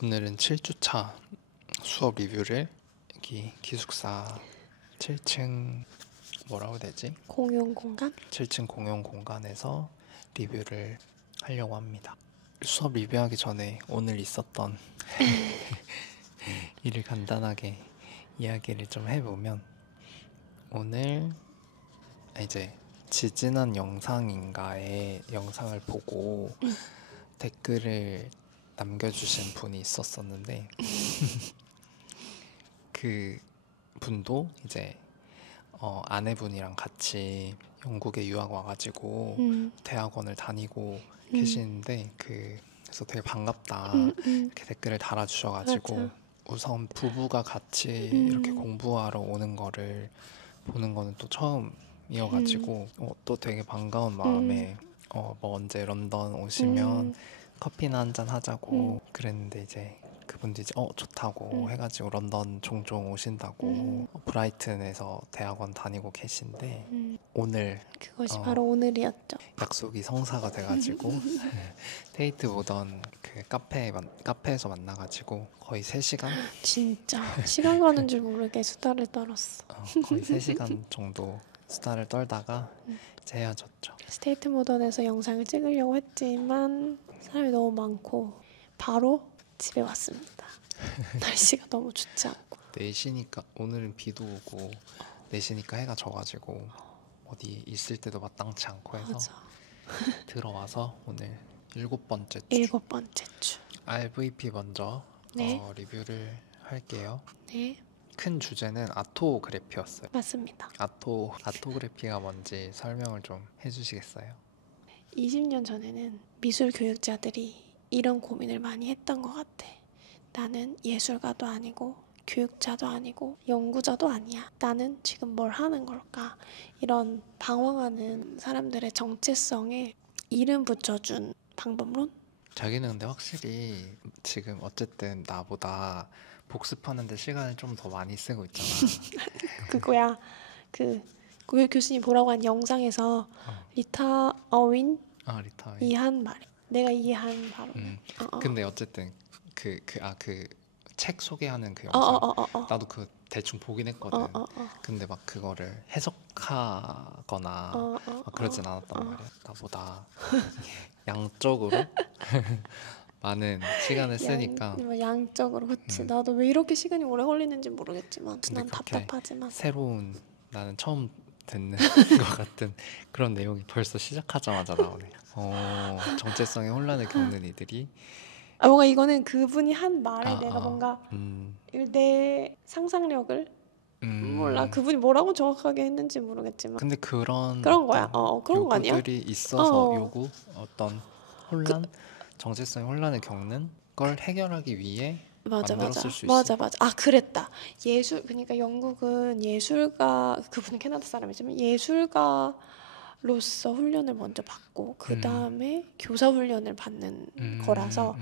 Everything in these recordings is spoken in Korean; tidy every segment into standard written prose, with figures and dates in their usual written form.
오늘은 7주차 수업 리뷰를 여기 기숙사 7층 뭐라고 해야 되지? 공용 공간? 7층 공용 공간에서 리뷰를 하려고 합니다. 수업 리뷰하기 전에 오늘 있었던 일을 간단하게 이야기를 좀 해보면, 오늘 이제 지지난 영상인가에 영상을 보고 댓글을 남겨주신 분이 있었었는데 그 분도 이제 아내분이랑 같이 영국에 유학 와가지고 대학원을 다니고 계시는데 그래서 되게 반갑다 이렇게 댓글을 달아주셔가지고, 맞아. 우선 부부가 같이 이렇게 공부하러 오는 거를 보는 거는 또 처음이어가지고 또 되게 반가운 마음에 뭐 언제 런던 오시면 커피나 한잔 하자고 그랬는데, 이제 그분도 이제 좋다고 해가지고 런던 종종 오신다고 브라이튼에서 대학원 다니고 계신데, 오늘 그것이 바로 오늘이었죠. 약속이 성사가 돼가지고 데이트 보던 그 카페에서 만나가지고 거의 3시간? 진짜 시간 가는 줄 모르게 수다를 떨었어. 거의 3시간 정도 수다를 떨다가 이제 헤어졌죠. 스테이트 모던에서 영상을 찍으려고 했지만 사람이 너무 많고 바로 집에 왔습니다. 날씨가 너무 좋지 않고. 4시니까, 오늘은 비도 오고 4시니까 해가 져가지고 어디 있을 때도 마땅치 않고 해서 맞아. 들어와서 오늘 7번째 주 7번째 주. RVP 먼저 네. 리뷰를 할게요. 네, 큰 주제는 아토그래피였어요. 맞습니다. 아토그래피가 뭔지 설명을 좀 해주시겠어요? 20년 전에는 미술 교육자들이 이런 고민을 많이 했던 것 같아. 나는 예술가도 아니고 교육자도 아니고 연구자도 아니야. 나는 지금 뭘 하는 걸까? 이런 방황하는 사람들의 정체성에 이름 붙여준 방법론? 자기는 근데 확실히 지금 어쨌든 나보다 복습하는데 시간을 좀 더 많이 쓰고 있잖아. 그거야. 그 교수님 보라고 한 영상에서 리타 어윈이 리타이. 한 말. 내가 이해한 바로. 근데 어쨌든 그 책 소개하는 그 영상 나도 그 대충 보긴 했거든. 근데 막 그거를 해석하거나 막 그러진 않았단 말이야. 나보다 양적으로 많은 시간을 쓰니까. 양적으로 그치. 나도 왜 이렇게 시간이 오래 걸리는지 모르겠지만 근데 난 그렇게 답답하지만 새로운, 나는 처음 듣는 것 같은 그런 내용이 벌써 시작하자마자 나오네. 정체성의 혼란을 겪는 이들이. 뭔가 이거는 그분이 한 말에 내가 뭔가 음, 내 상상력을 몰라. 그분이 뭐라고 정확하게 했는지 모르겠지만 근데 그런 거야. 어떤 그런 거 아니야? 요구들이 있어서 어. 어떤 혼란, 정체성의 혼란을 겪는 걸 해결하기 위해 맞아. 만들었을 수 맞아. 있어. 그랬다. 그러니까 영국은 예술가, 그분은 캐나다 사람이지만 예술가로서 훈련을 먼저 받고 그 다음에 교사 훈련을 받는 거라서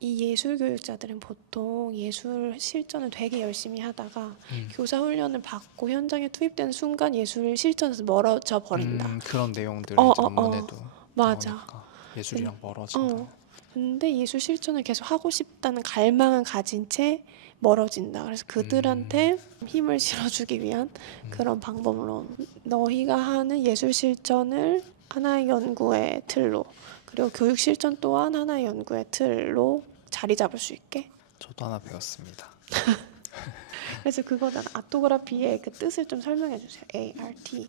이 예술 교육자들은 보통 예술 실전을 되게 열심히 하다가 교사 훈련을 받고 현장에 투입되는 순간 예술 실전에서 멀어져 버린다. 그런 내용들이 이제 논문에도 맞아. 나오니까 예술이랑 멀어진다. 근데 예술 실천을 계속 하고 싶다는 갈망을 가진 채 멀어진다. 그래서 그들한테 힘을 실어주기 위한 그런 방법론. 너희가 하는 예술 실천을 하나의 연구의 틀로, 그리고 교육 실천 또한 하나의 연구의 틀로 자리 잡을 수 있게. 저도 하나 배웠습니다. 그래서 그거잖아. 아토그라피의 그 뜻을 좀 설명해 주세요. ART.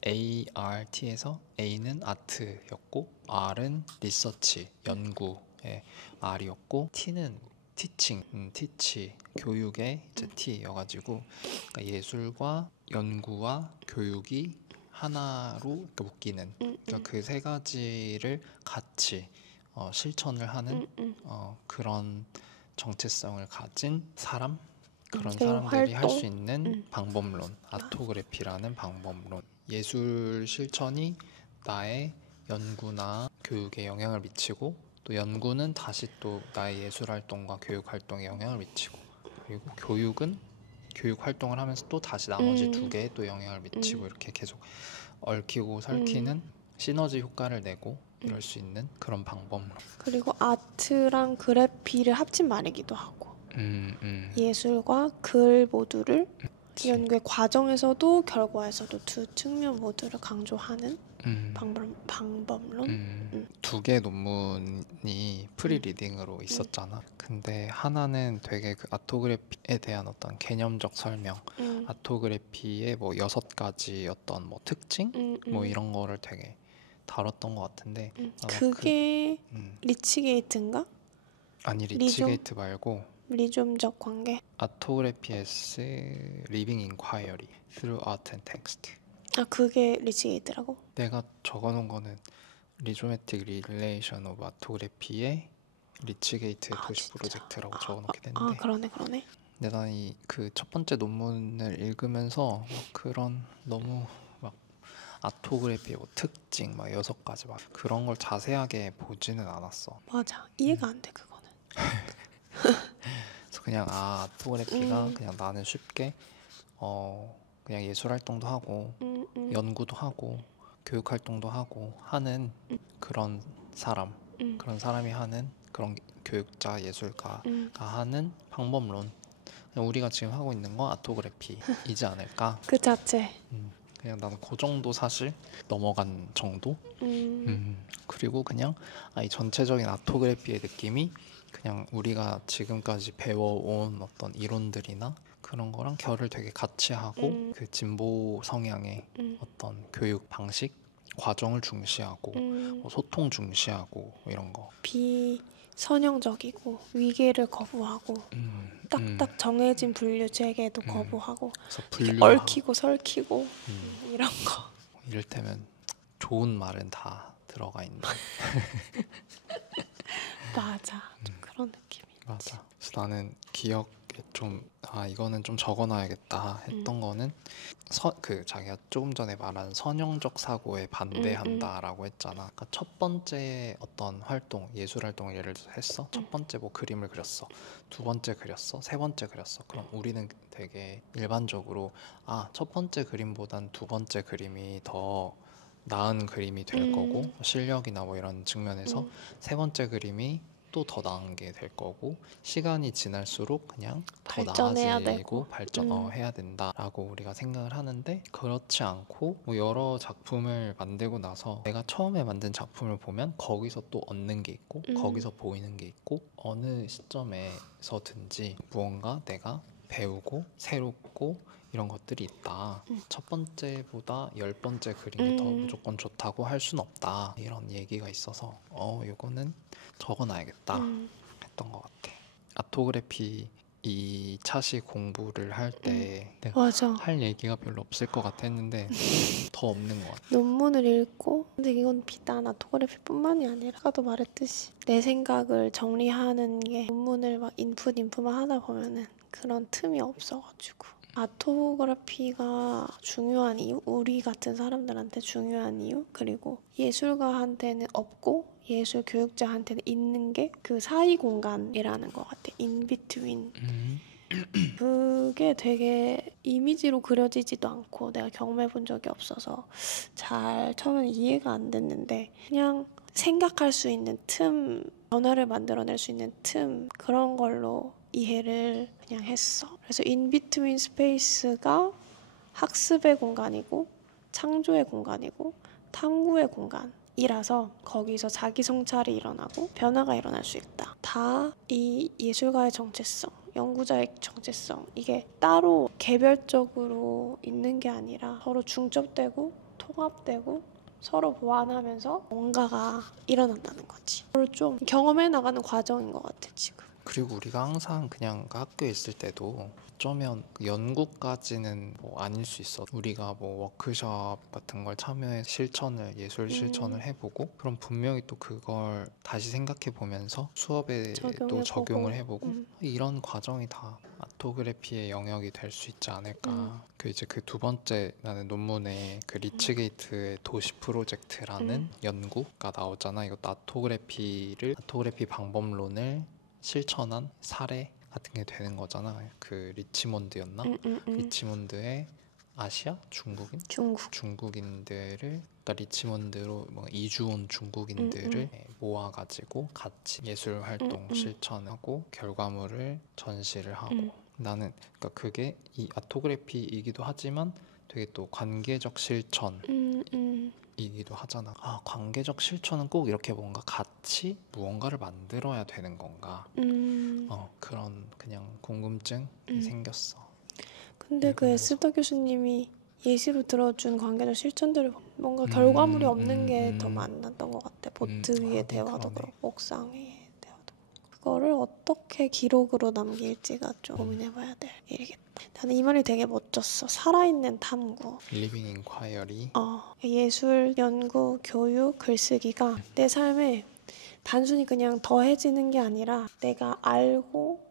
ART에서 A는 아트였고, R은 리서치, 연구의 R이었고, T는 티칭, 티치, 교육의 이제 T여가지고, 그러니까 예술과 연구와 교육이 하나로 묶이는, 그러니까 그 세 가지를 같이 실천을 하는 그런 정체성을 가진 사람, 그런 사람들이 할 수 있는 방법론, 아토그래피라는 방법론. 예술 실천이 나의 연구나 교육에 영향을 미치고, 또 연구는 다시 또 나의 예술 활동과 교육 활동에 영향을 미치고, 그리고 교육은 교육 활동을 하면서 또 다시 나머지 두 개에 또 영향을 미치고, 이렇게 계속 얽히고 설키는 시너지 효과를 내고 이럴 수 있는 그런 방법론. 그리고 아트랑 그래피를 합친 말이기도 하고 예술과 글 모두를 그치. 연구의 과정에서도 결과에서도 두 측면 모두를 강조하는 방법론. 두 개 논문이 프리리딩으로 있었잖아. 근데 하나는 되게 그 아토그래피에 대한 어떤 개념적 설명, 아토그래피의 뭐 6가지 어떤 뭐 특징, 뭐 이런 거를 되게 다뤘던 것 같은데 그게 리치게이트인가? 아니 리좀? 리치게이트 말고 리좀적 관계. 아토그래피 as living inquiry through art and text. 아, 그게 리치게이트라고? 내가 적어놓은 거는 리조메틱 릴레이션 오브 아토그래피의 리치게이트의 도시 진짜? 프로젝트라고 적어놓게 됐는데 그러네. 근데 난 이 그 첫 번째 논문을 읽으면서 막 그런 너무 막 아토그래피의 뭐 특징 막 6가지 막 그런 걸 자세하게 보지는 않았어. 맞아. 이해가 안 돼, 그거는. 그래서 그냥 아토그래피가 그냥 나는 쉽게 그냥 예술 활동도 하고 연구도 하고 교육 활동도 하고 하는 그런 사람, 그런 사람이 하는 그런 교육자 예술가가 하는 방법론. 그냥 우리가 지금 하고 있는 건 아토그래피이지 않을까. 그 자체. 그냥 나는 그 정도 사실 넘어간 정도. 그리고 그냥 이 전체적인 아토그래피의 느낌이 그냥 우리가 지금까지 배워온 어떤 이론들이나 그런 거랑 결을 되게 같이 하고 그 진보 성향의 어떤 교육 방식, 과정을 중시하고 뭐 소통 중시하고 뭐 이런 거. 비선형적이고 위계를 거부하고 딱딱 정해진 분류 체계도 거부하고 그래서 이렇게 얽히고 설키고 이런 거. 이를테면 좋은 말은 다 들어가 있는. 맞아. 좀 그런 느낌이. 맞아. 그래서 나는 기억에 좀 이거는 좀 적어놔야겠다 했던 거는 그 자기가 조금 전에 말한 선형적 사고에 반대한다라고 했잖아. 그러니까 첫 번째 어떤 활동, 예술 활동을 예를 들어서 했어. 첫 번째 뭐 그림을 그렸어. 두 번째 그렸어. 세 번째 그렸어. 그럼 우리는 되게 일반적으로 첫 번째 그림보단 두 번째 그림이 더 나은 그림이 될 거고 실력이나 뭐 이런 측면에서 세 번째 그림이 또 더 나은 게 될 거고 시간이 지날수록 그냥 더 발전해야 나아지고 되고. 해야 된다라고 우리가 생각을 하는데 그렇지 않고 뭐 여러 작품을 만들고 나서 내가 처음에 만든 작품을 보면 거기서 또 얻는 게 있고 거기서 보이는 게 있고 어느 시점에서든지 무언가 내가 배우고 새롭고 이런 것들이 있다. 첫 번째보다 10번째 그림이 더 무조건 좋다고 할 순 없다. 이런 얘기가 있어서 이거는 적어놔야겠다 했던 것 같아. 아토그래피 2차시 공부를 할 때 내가 맞아. 할 얘기가 별로 없을 것 같아 했는데 더 없는 것 같아. 논문을 읽고 근데 이건 비단 아토그래피뿐만이 아니라 아까도 말했듯이 내 생각을 정리하는 게 논문을 막 인풋만 하다 보면은 그런 틈이 없어가지고 아토그래피가 중요한 이유, 우리 같은 사람들한테 중요한 이유, 그리고 예술가한테는 없고 예술 교육자한테는 있는 게 그 사이 공간이라는 것 같아. in between. 그게 되게 이미지로 그려지지도 않고 내가 경험해 본 적이 없어서 잘 처음에는 이해가 안 됐는데 그냥 생각할 수 있는 틈, 변화를 만들어낼 수 있는 틈 그런 걸로 이해를 그냥 했어. 그래서 in between space가 학습의 공간이고 창조의 공간이고 탐구의 공간이라서 거기서 자기 성찰이 일어나고 변화가 일어날 수 있다. 다 이 예술가의 정체성, 연구자의 정체성 이게 따로 개별적으로 있는 게 아니라 서로 중첩되고 통합되고 서로 보완하면서 뭔가가 일어난다는 거지. 그걸 좀 경험해 나가는 과정인 것 같아 지금. 그리고 우리가 항상 그냥 학교에 있을 때도 어쩌면 연구까지는 뭐 아닐 수 있어. 우리가 뭐 워크숍 같은 걸 참여해서 예술 실천을 해보고 그럼 분명히 또 그걸 다시 생각해 보면서 수업에 또 적용을 해보고 이런 과정이 다 아토그래피의 영역이 될 수 있지 않을까. 그 이제 그 두 번째 나는 논문에 그 리치게이트의 도시 프로젝트라는 연구가 나오잖아. 이것도 아토그래피 방법론을 실천한 사례 같은 게 되는 거잖아. 그 리치몬드였나? 리치몬드의 아시아? 중국인들을 아까 리치몬드로 뭐 이주 온 중국인들을 모아가지고 같이 예술 활동 실천하고 결과물을 전시를 하고 나는 그러니까 그게 이 아토그래피이기도 하지만 되게 또 관계적 실천이기도 하잖아. 아, 관계적 실천은 꼭 이렇게 뭔가 같이 무언가를 만들어야 되는 건가? 그런 그냥 궁금증이 생겼어. 근데 그 읽으면서. 에스더 교수님이 예시로 들어준 관계적 실천들을 뭔가 결과물이 없는 게 더 많았던 것 같아. 보트 위의 대화도 그러네. 그렇고 옥상 위의 대화도 그렇고. 그거를 어떻게 기록으로 남길지가 좀 고민해봐야 될 일이겠다. 나는 이 말이 되게 멋졌어. 살아있는 탐구. 리빙 인콰이어리. 예술, 연구, 교육, 글쓰기가 내 삶에 단순히 그냥 더해지는 게 아니라 내가 알고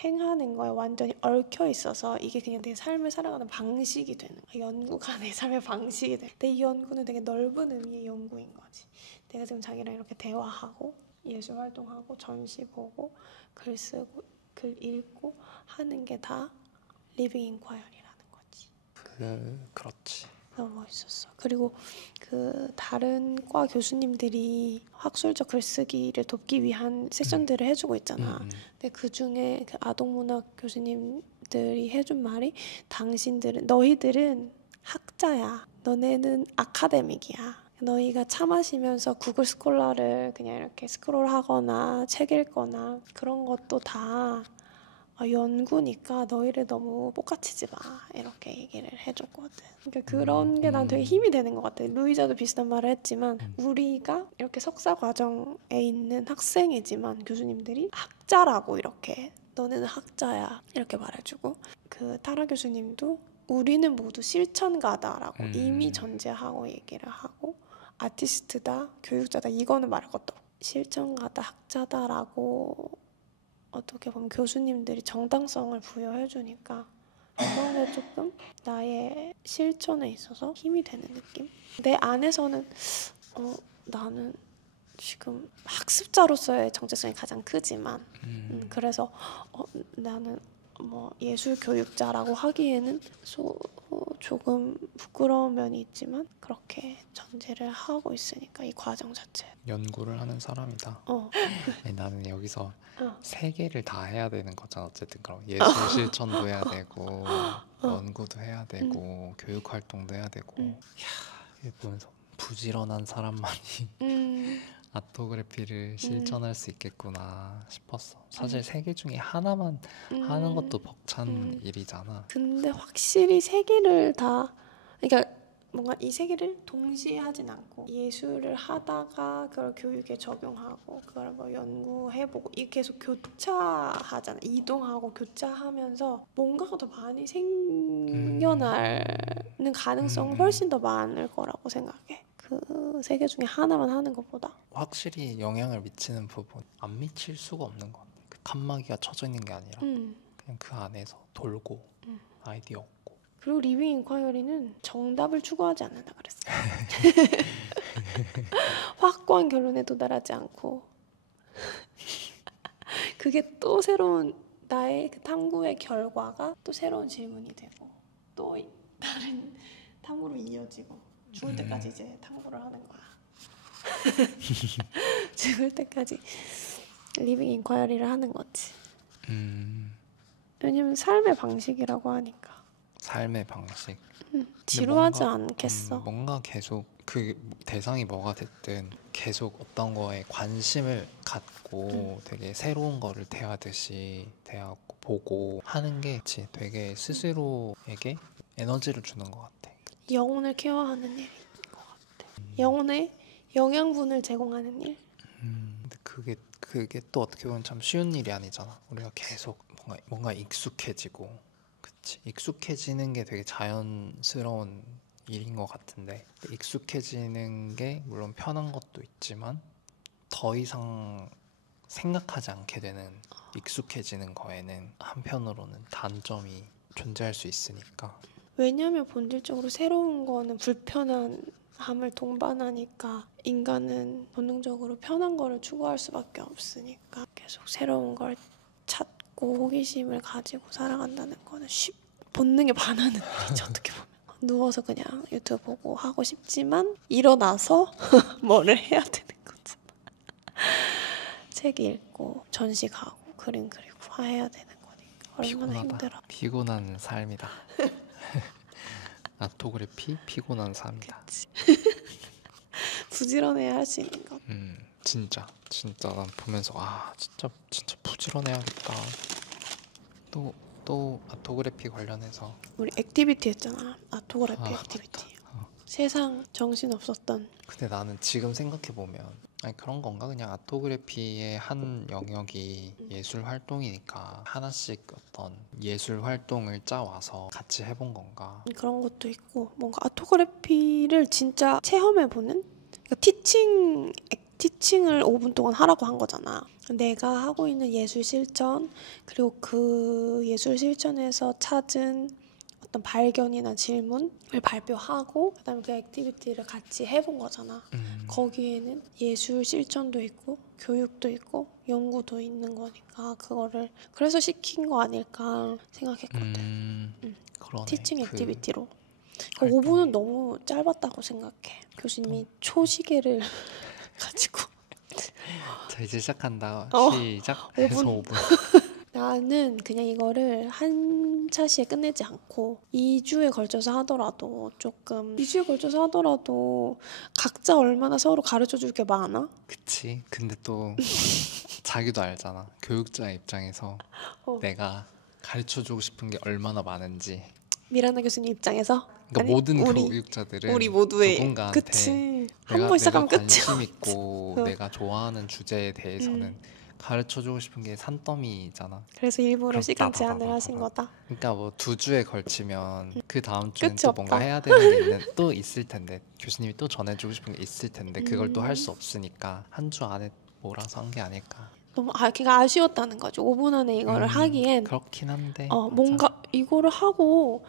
행하는 거에 완전히 얽혀 있어서 이게 그냥 내 삶을 살아가는 방식이 되는 거야. 연구가 내 삶의 방식이 돼. 근데 이 연구는 되게 넓은 의미의 연구인 거지. 내가 지금 자기랑 이렇게 대화하고 예술 활동하고 전시 보고 글 쓰고 글 읽고 하는 게 다 리빙 인콰이어리라는 거지. 그렇지. 너무 멋있었어. 그리고 그 다른 과 교수님들이 학술적 글쓰기를 돕기 위한 세션들을 해주고 있잖아. 근데 그 중에 그 아동문학 교수님들이 해준 말이 너희들은 학자야. 너네는 아카데믹이야. 너희가 차 마시면서 구글 스콜라를 그냥 이렇게 스크롤하거나 책 읽거나 그런 것도 다 연구니까 너희를 너무 볶아치지 마 이렇게 얘기를 해줬거든. 그러니까 그런 게 난 되게 힘이 되는 것 같아. 루이자도 비슷한 말을 했지만 우리가 이렇게 석사 과정에 있는 학생이지만 교수님들이 학자라고 이렇게 너네는 학자야 이렇게 말해주고 그 타라 교수님도 우리는 모두 실천가다라고 이미 전제하고 얘기를 하고 아티스트다 교육자다 이거는 말할 것도 없고 실천가다 학자다라고 어떻게 보면 교수님들이 정당성을 부여해주니까 그런 게 조금 나의 실천에 있어서 힘이 되는 느낌? 내 안에서는 나는 지금 학습자로서의 정체성이 가장 크지만 그래서 나는 뭐 예술 교육자라고 하기에는 조금 부끄러운 면이 있지만 그렇게 전제를 하고 있으니까 이 과정 자체 연구를 하는 사람이다. 아니, 나는 여기서 세 개를 다 해야 되는 거잖아. 어쨌든 그럼 예술 실천도 해야 되고 연구도 해야 되고 교육 활동도 해야 되고. 이게 보면서 부지런한 사람만이 아토그래피를 실천할 수 있겠구나 싶었어. 사실 세 개 중에 하나만 하는 것도 벅찬 일이잖아. 근데 확실히 세 개를 다 그러니까 뭔가 이 세 개를 동시에 하진 않고 예술을 하다가 그걸 교육에 적용하고 그걸 뭐 연구해보고 이게 계속 교차하잖아. 이동하고 교차하면서 뭔가가 더 많이 생겨나는 가능성은 훨씬 더 많을 거라고 생각해. 그 세 개 중에 하나만 하는 것보다 확실히 영향을 미치는 부분 안 미칠 수가 없는 것 같아. 그 칸막이가 쳐져 있는 게 아니라 그냥 그 안에서 돌고 아이디어 얻고. 그리고 리빙 인콰이어리는 정답을 추구하지 않는다 그랬어. 확고한 결론에 도달하지 않고 그게 또 새로운 나의 그 탐구의 결과가 또 새로운 질문이 되고 또 다른 탐구로 이어지고 죽을 때까지 이제 탐구를 하는 거야. 죽을 때까지 리빙 인콰이어리를 하는 거지. 왜냐면 삶의 방식이라고 하니까. 삶의 방식. 지루하지 않겠어. 뭔가 계속 그 대상이 뭐가 됐든 계속 어떤 거에 관심을 갖고 되게 새로운 거를 대하듯이 대하고 보고 하는 게 되게 스스로에게 에너지를 주는 것 같아. 영혼을 케어하는 일인 것 같아. 영혼에 영양분을 제공하는 일. 근데 그게 또 어떻게 보면 참 쉬운 일이 아니잖아. 우리가 계속 뭔가 익숙해지고, 그치? 익숙해지는 게 되게 자연스러운 일인 것 같은데 익숙해지는 게 물론 편한 것도 있지만 더 이상 생각하지 않게 되는 익숙해지는 거에는 한편으로는 단점이 존재할 수 있으니까. 왜냐하면 본질적으로 새로운 거는 불편함을 동반하니까 인간은 본능적으로 편한 거를 추구할 수밖에 없으니까 계속 새로운 걸 찾고 호기심을 가지고 살아간다는 거는 본능에 반하는 일이죠. 어떻게 보면 누워서 그냥 유튜브 보고 하고 싶지만 일어나서 뭐를 해야 되는 거지. 책 읽고 전시 가고 그림 그리고 해야 되는 거니까 얼마나 힘들어. 피곤한 삶이다. 아토그래피 피곤한 삶이다. 부지런해야 할 수 있는 것. 진짜 난 보면서 진짜 부지런해야겠다. 또 아토그래피 관련해서 우리 액티비티 했잖아. 아토그래피 액티비티. 세상 정신 없었던. 근데 나는 지금 생각해보면 그런 건가? 그냥 아토그래피의 한 영역이 예술 활동이니까 하나씩 어떤 예술 활동을 짜와서 같이 해본 건가? 그런 것도 있고 뭔가 아토그래피를 진짜 체험해보는? 그러니까 티칭을 5분 동안 하라고 한 거잖아. 내가 하고 있는 예술 실천 그리고 그 예술 실천에서 찾은 어떤 발견이나 질문을 발표하고 그다음에 그 액티비티를 같이 해본 거잖아. 거기에는 예술 실천도 있고 교육도 있고 연구도 있는 거니까 그거를 그래서 시킨 거 아닐까 생각했거든. 그러네. 티칭 액티비티로. 5분은 너무 짧았다고 생각해. 교수님이 초시계를 가지고 자 이제 시작한다. 시작. 5분. 해서 5분. 나는 그냥 이거를 한 차시에 끝내지 않고 2주에 걸쳐서 하더라도 조금 2주에 걸쳐서 하더라도 각자 얼마나 서로 가르쳐 줄 게 많아? 그치. 근데 또 자기도 알잖아. 교육자 입장에서 내가 가르쳐주고 싶은 게 얼마나 많은지. 미라나 교수님 입장에서? 그러니까 아니, 모든 우리 교육자들은 모두의 누군가한테 그치. 한 번 시작하면 내가 끝이야. 관심 있고 내가 좋아하는 주제에 대해서는 가르쳐주고 싶은 게 산더미잖아. 그래서 일부러 그럼 시간 제한을 따다다다다다. 하신 거다. 그러니까 뭐 2주에 걸치면 그 다음 주엔 끝이 또 뭔가 없다. 해야 되는 게 또 있을 텐데 교수님이 또 전해주고 싶은 게 있을 텐데 그걸 또 할 수 없으니까 한 주 안에 몰아서 한 게 아닐까. 너무 그러니까 아쉬웠다는 거죠. 5분 안에 이거를 하기엔 그렇긴 한데 맞아. 뭔가 이거를 하고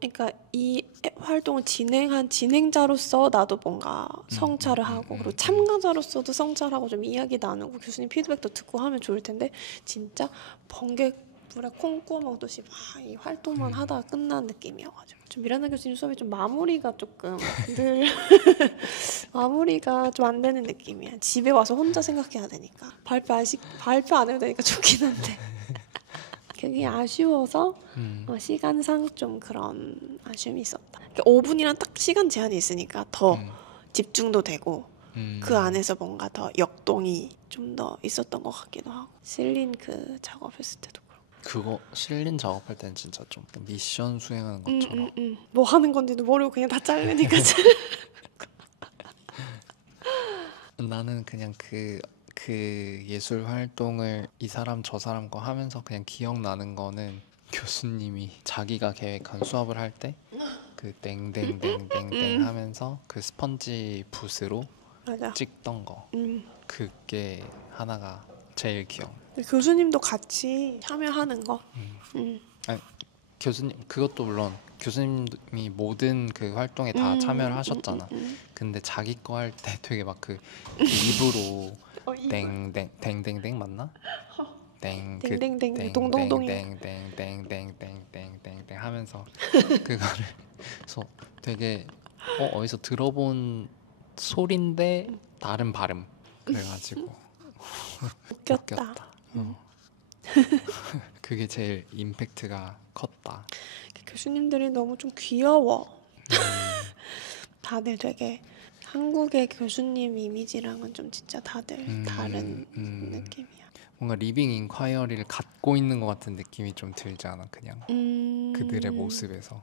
그러니까 이 활동을 진행한 진행자로서 나도 뭔가 성찰을 하고 그리고 참가자로서도 성찰하고 좀 이야기 나누고 교수님 피드백도 듣고 하면 좋을 텐데 진짜 번개불에 콩 구워 먹듯이 막 이 활동만 하다가 끝난 느낌이어가지고 좀 미란다 교수님 수업이 좀 마무리가 조금 늘 마무리가 좀 안 되는 느낌이야. 집에 와서 혼자 생각해야 되니까 발표 안 해도 되니까 좋긴 한데 그게 아쉬워서 시간상 좀 그런 아쉬움이 있었다. 5분이란 딱 시간 제한이 있으니까 더 집중도 되고 그 안에서 뭔가 더 역동이 좀 더 있었던 것 같기도 하고 실린 그 작업했을 때도 그거 실린 작업할 때는 진짜 좀 미션 수행하는 것처럼 뭐 하는 건지도 모르고 그냥 다 자르니까 나는 그냥 그 예술 활동을 이 사람 저 사람 거 하면서 그냥 기억나는 거는 교수님이 자기가 계획한 수업을 할 때 그 땡땡땡땡땡 하면서 그 스펀지 붓으로 맞아. 찍던 거 그게 하나가 제일 기억. 교수님도 같이 참여하는 거. 아니, 교수님 그것도 물론 교수님이 모든 그 활동에 다 참여를 하셨잖아. 근데 자기 거 할 때 되게 막 그 입으로 땡땡땡땡땡 맞나? 땡땡땡 동동동이 땡땡땡땡땡땡땡땡 하면서 그거를 그래서 되게 어디서 들어본 소린데 다른 발음 그래가지고 웃겼다. 그게 제일 임팩트가 컸다. 교수님들이 너무 좀 귀여워. 다들 되게 한국의 교수님 이미지랑은 좀 진짜 다들 다른 느낌이야. 뭔가 리빙 인콰이어리를 갖고 있는 것 같은 느낌이 좀 들지 않아? 그냥 그들의 모습에서.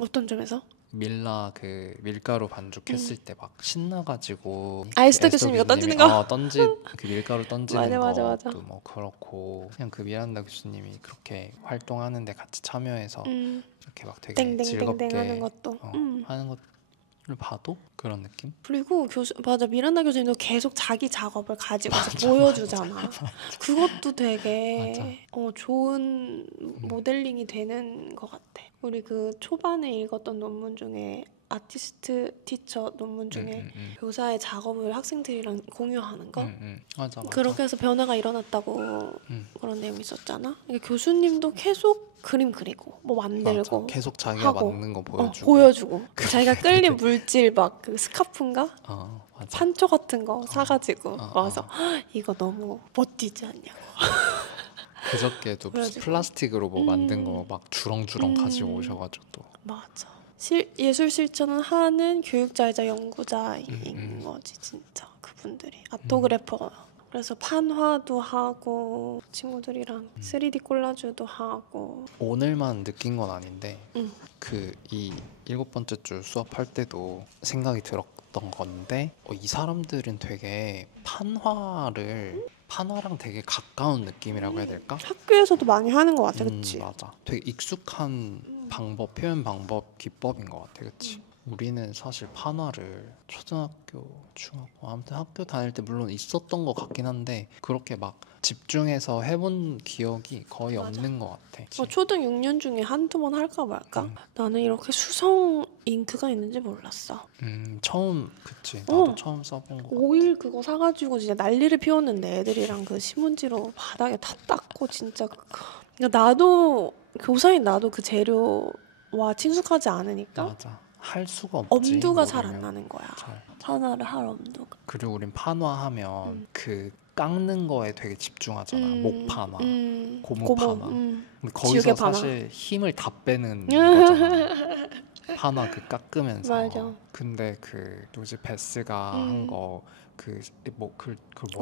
어떤 점에서? 밀라 그 밀가루 반죽했을 때 막 신나가지고 에스더 교수님이 던지는 거? 그 밀가루 던지는 맞아. 것도 뭐 그렇고 그냥 그 미란다 교수님이 그렇게 활동하는데 같이 참여해서 이렇게 막 되게 땡땡땡땡 즐겁게 하는 것도 하는 것을 봐도 그런 느낌? 그리고 맞아 미란다 교수님도 계속 자기 작업을 가지고 와서 보여주잖아. 그것도 되게 좋은 모델링이 되는 것 같아. 우리 그 초반에 읽었던 논문 중에 아티스트 티처 논문 중에 교사의 작업을 학생들이랑 공유하는 거 맞아. 그렇게 해서 변화가 일어났다고 그런 내용이 있었잖아. 그러니까 교수님도 계속 그림 그리고 뭐 만들고 맞아. 계속 자기가 하고, 만든 거 보여주고 보여주고 자기가 끌린 물질 막 그 스카프인가 맞아. 판초 같은 거 사가지고 와서 어. 이거 너무 멋지지 않냐고. 그저께도 무슨 보여주고. 플라스틱으로 뭐 만든 거 막 주렁주렁 가지고 오셔가지고 또 맞아. 예술 실천을 하는 교육자이자 연구자인 거지 진짜 그분들이. 아토그래퍼. 그래서 판화도 하고 친구들이랑 3D 콜라주도 하고. 오늘만 느낀 건 아닌데 그 이 7번째 주 수업할 때도 생각이 들었던 건데 이 사람들은 되게 판화랑 되게 가까운 느낌이라고 해야 될까? 학교에서도 많이 하는 것 같아, 그치? 맞아. 되게 익숙한 방법, 표현 방법, 기법인 것 같아, 그치? 우리는 사실 판화를 초등학교, 중학교, 아무튼 학교 다닐 때 물론 있었던 것 같긴 한데 그렇게 막 집중해서 해본 기억이 거의 없는 것 같아. 초등 6년 중에 한두 번 할까 말까? 나는 이렇게 수성 잉크가 있는지 몰랐어. 처음, 그치. 나도 처음 써본 거 같아. 오일 그거 사가지고 진짜 난리를 피웠는데 애들이랑 그 신문지로 바닥에 다 닦고 진짜 그러니까 나도 교사인 나도 그 재료와 친숙하지 않으니까 맞아. 할 수가 없지. 엄두가 잘 안 모르면. 나는 거야. 잘. 판화를 할 엄두가. 그리고 우린 판화하면 그 깎는 거에 되게 집중하잖아. 목판화, 고무판화. 근데 거기서 지우개 판화. 사실 힘을 다 빼는 거잖아. 판화 그 깎으면서. 맞아. 근데 그 누지 베스가 한 거 그 뭐라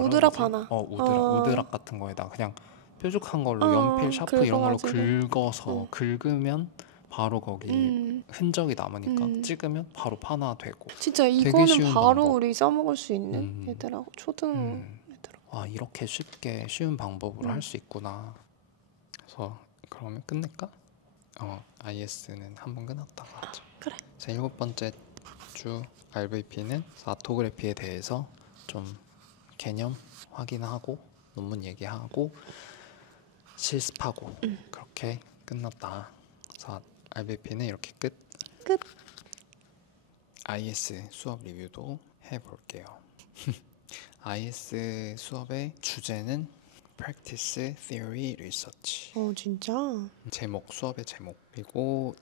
우드락 그러지? 판화. 우드락 같은 거에다 그냥 뾰족한 걸로 연필, 샤프 이런 걸로 긁어서 긁으면 바로 거기 흔적이 남으니까 찍으면 바로 판화 되고. 진짜 되게 이거는 쉬운 바로 방법. 우리 써먹을 수 있는 애들하고 초등 애들. 와, 이렇게 쉽게 쉬운 방법으로 할 수 있구나. 그래서 그러면 끝낼까? IS는 한번 끝났다가 하자. 그래. 자, 7번째 주 RVP는 아토그래피에 대해서 좀 개념 확인하고 논문 얘기하고 실습하고 그렇게 끝났다. 그래서 RVP는 이렇게 끝. IS 수업 리뷰도 해볼게요. IS 수업의 주제는 Practice Theory Research. 진짜? 수업의 제목. 그리고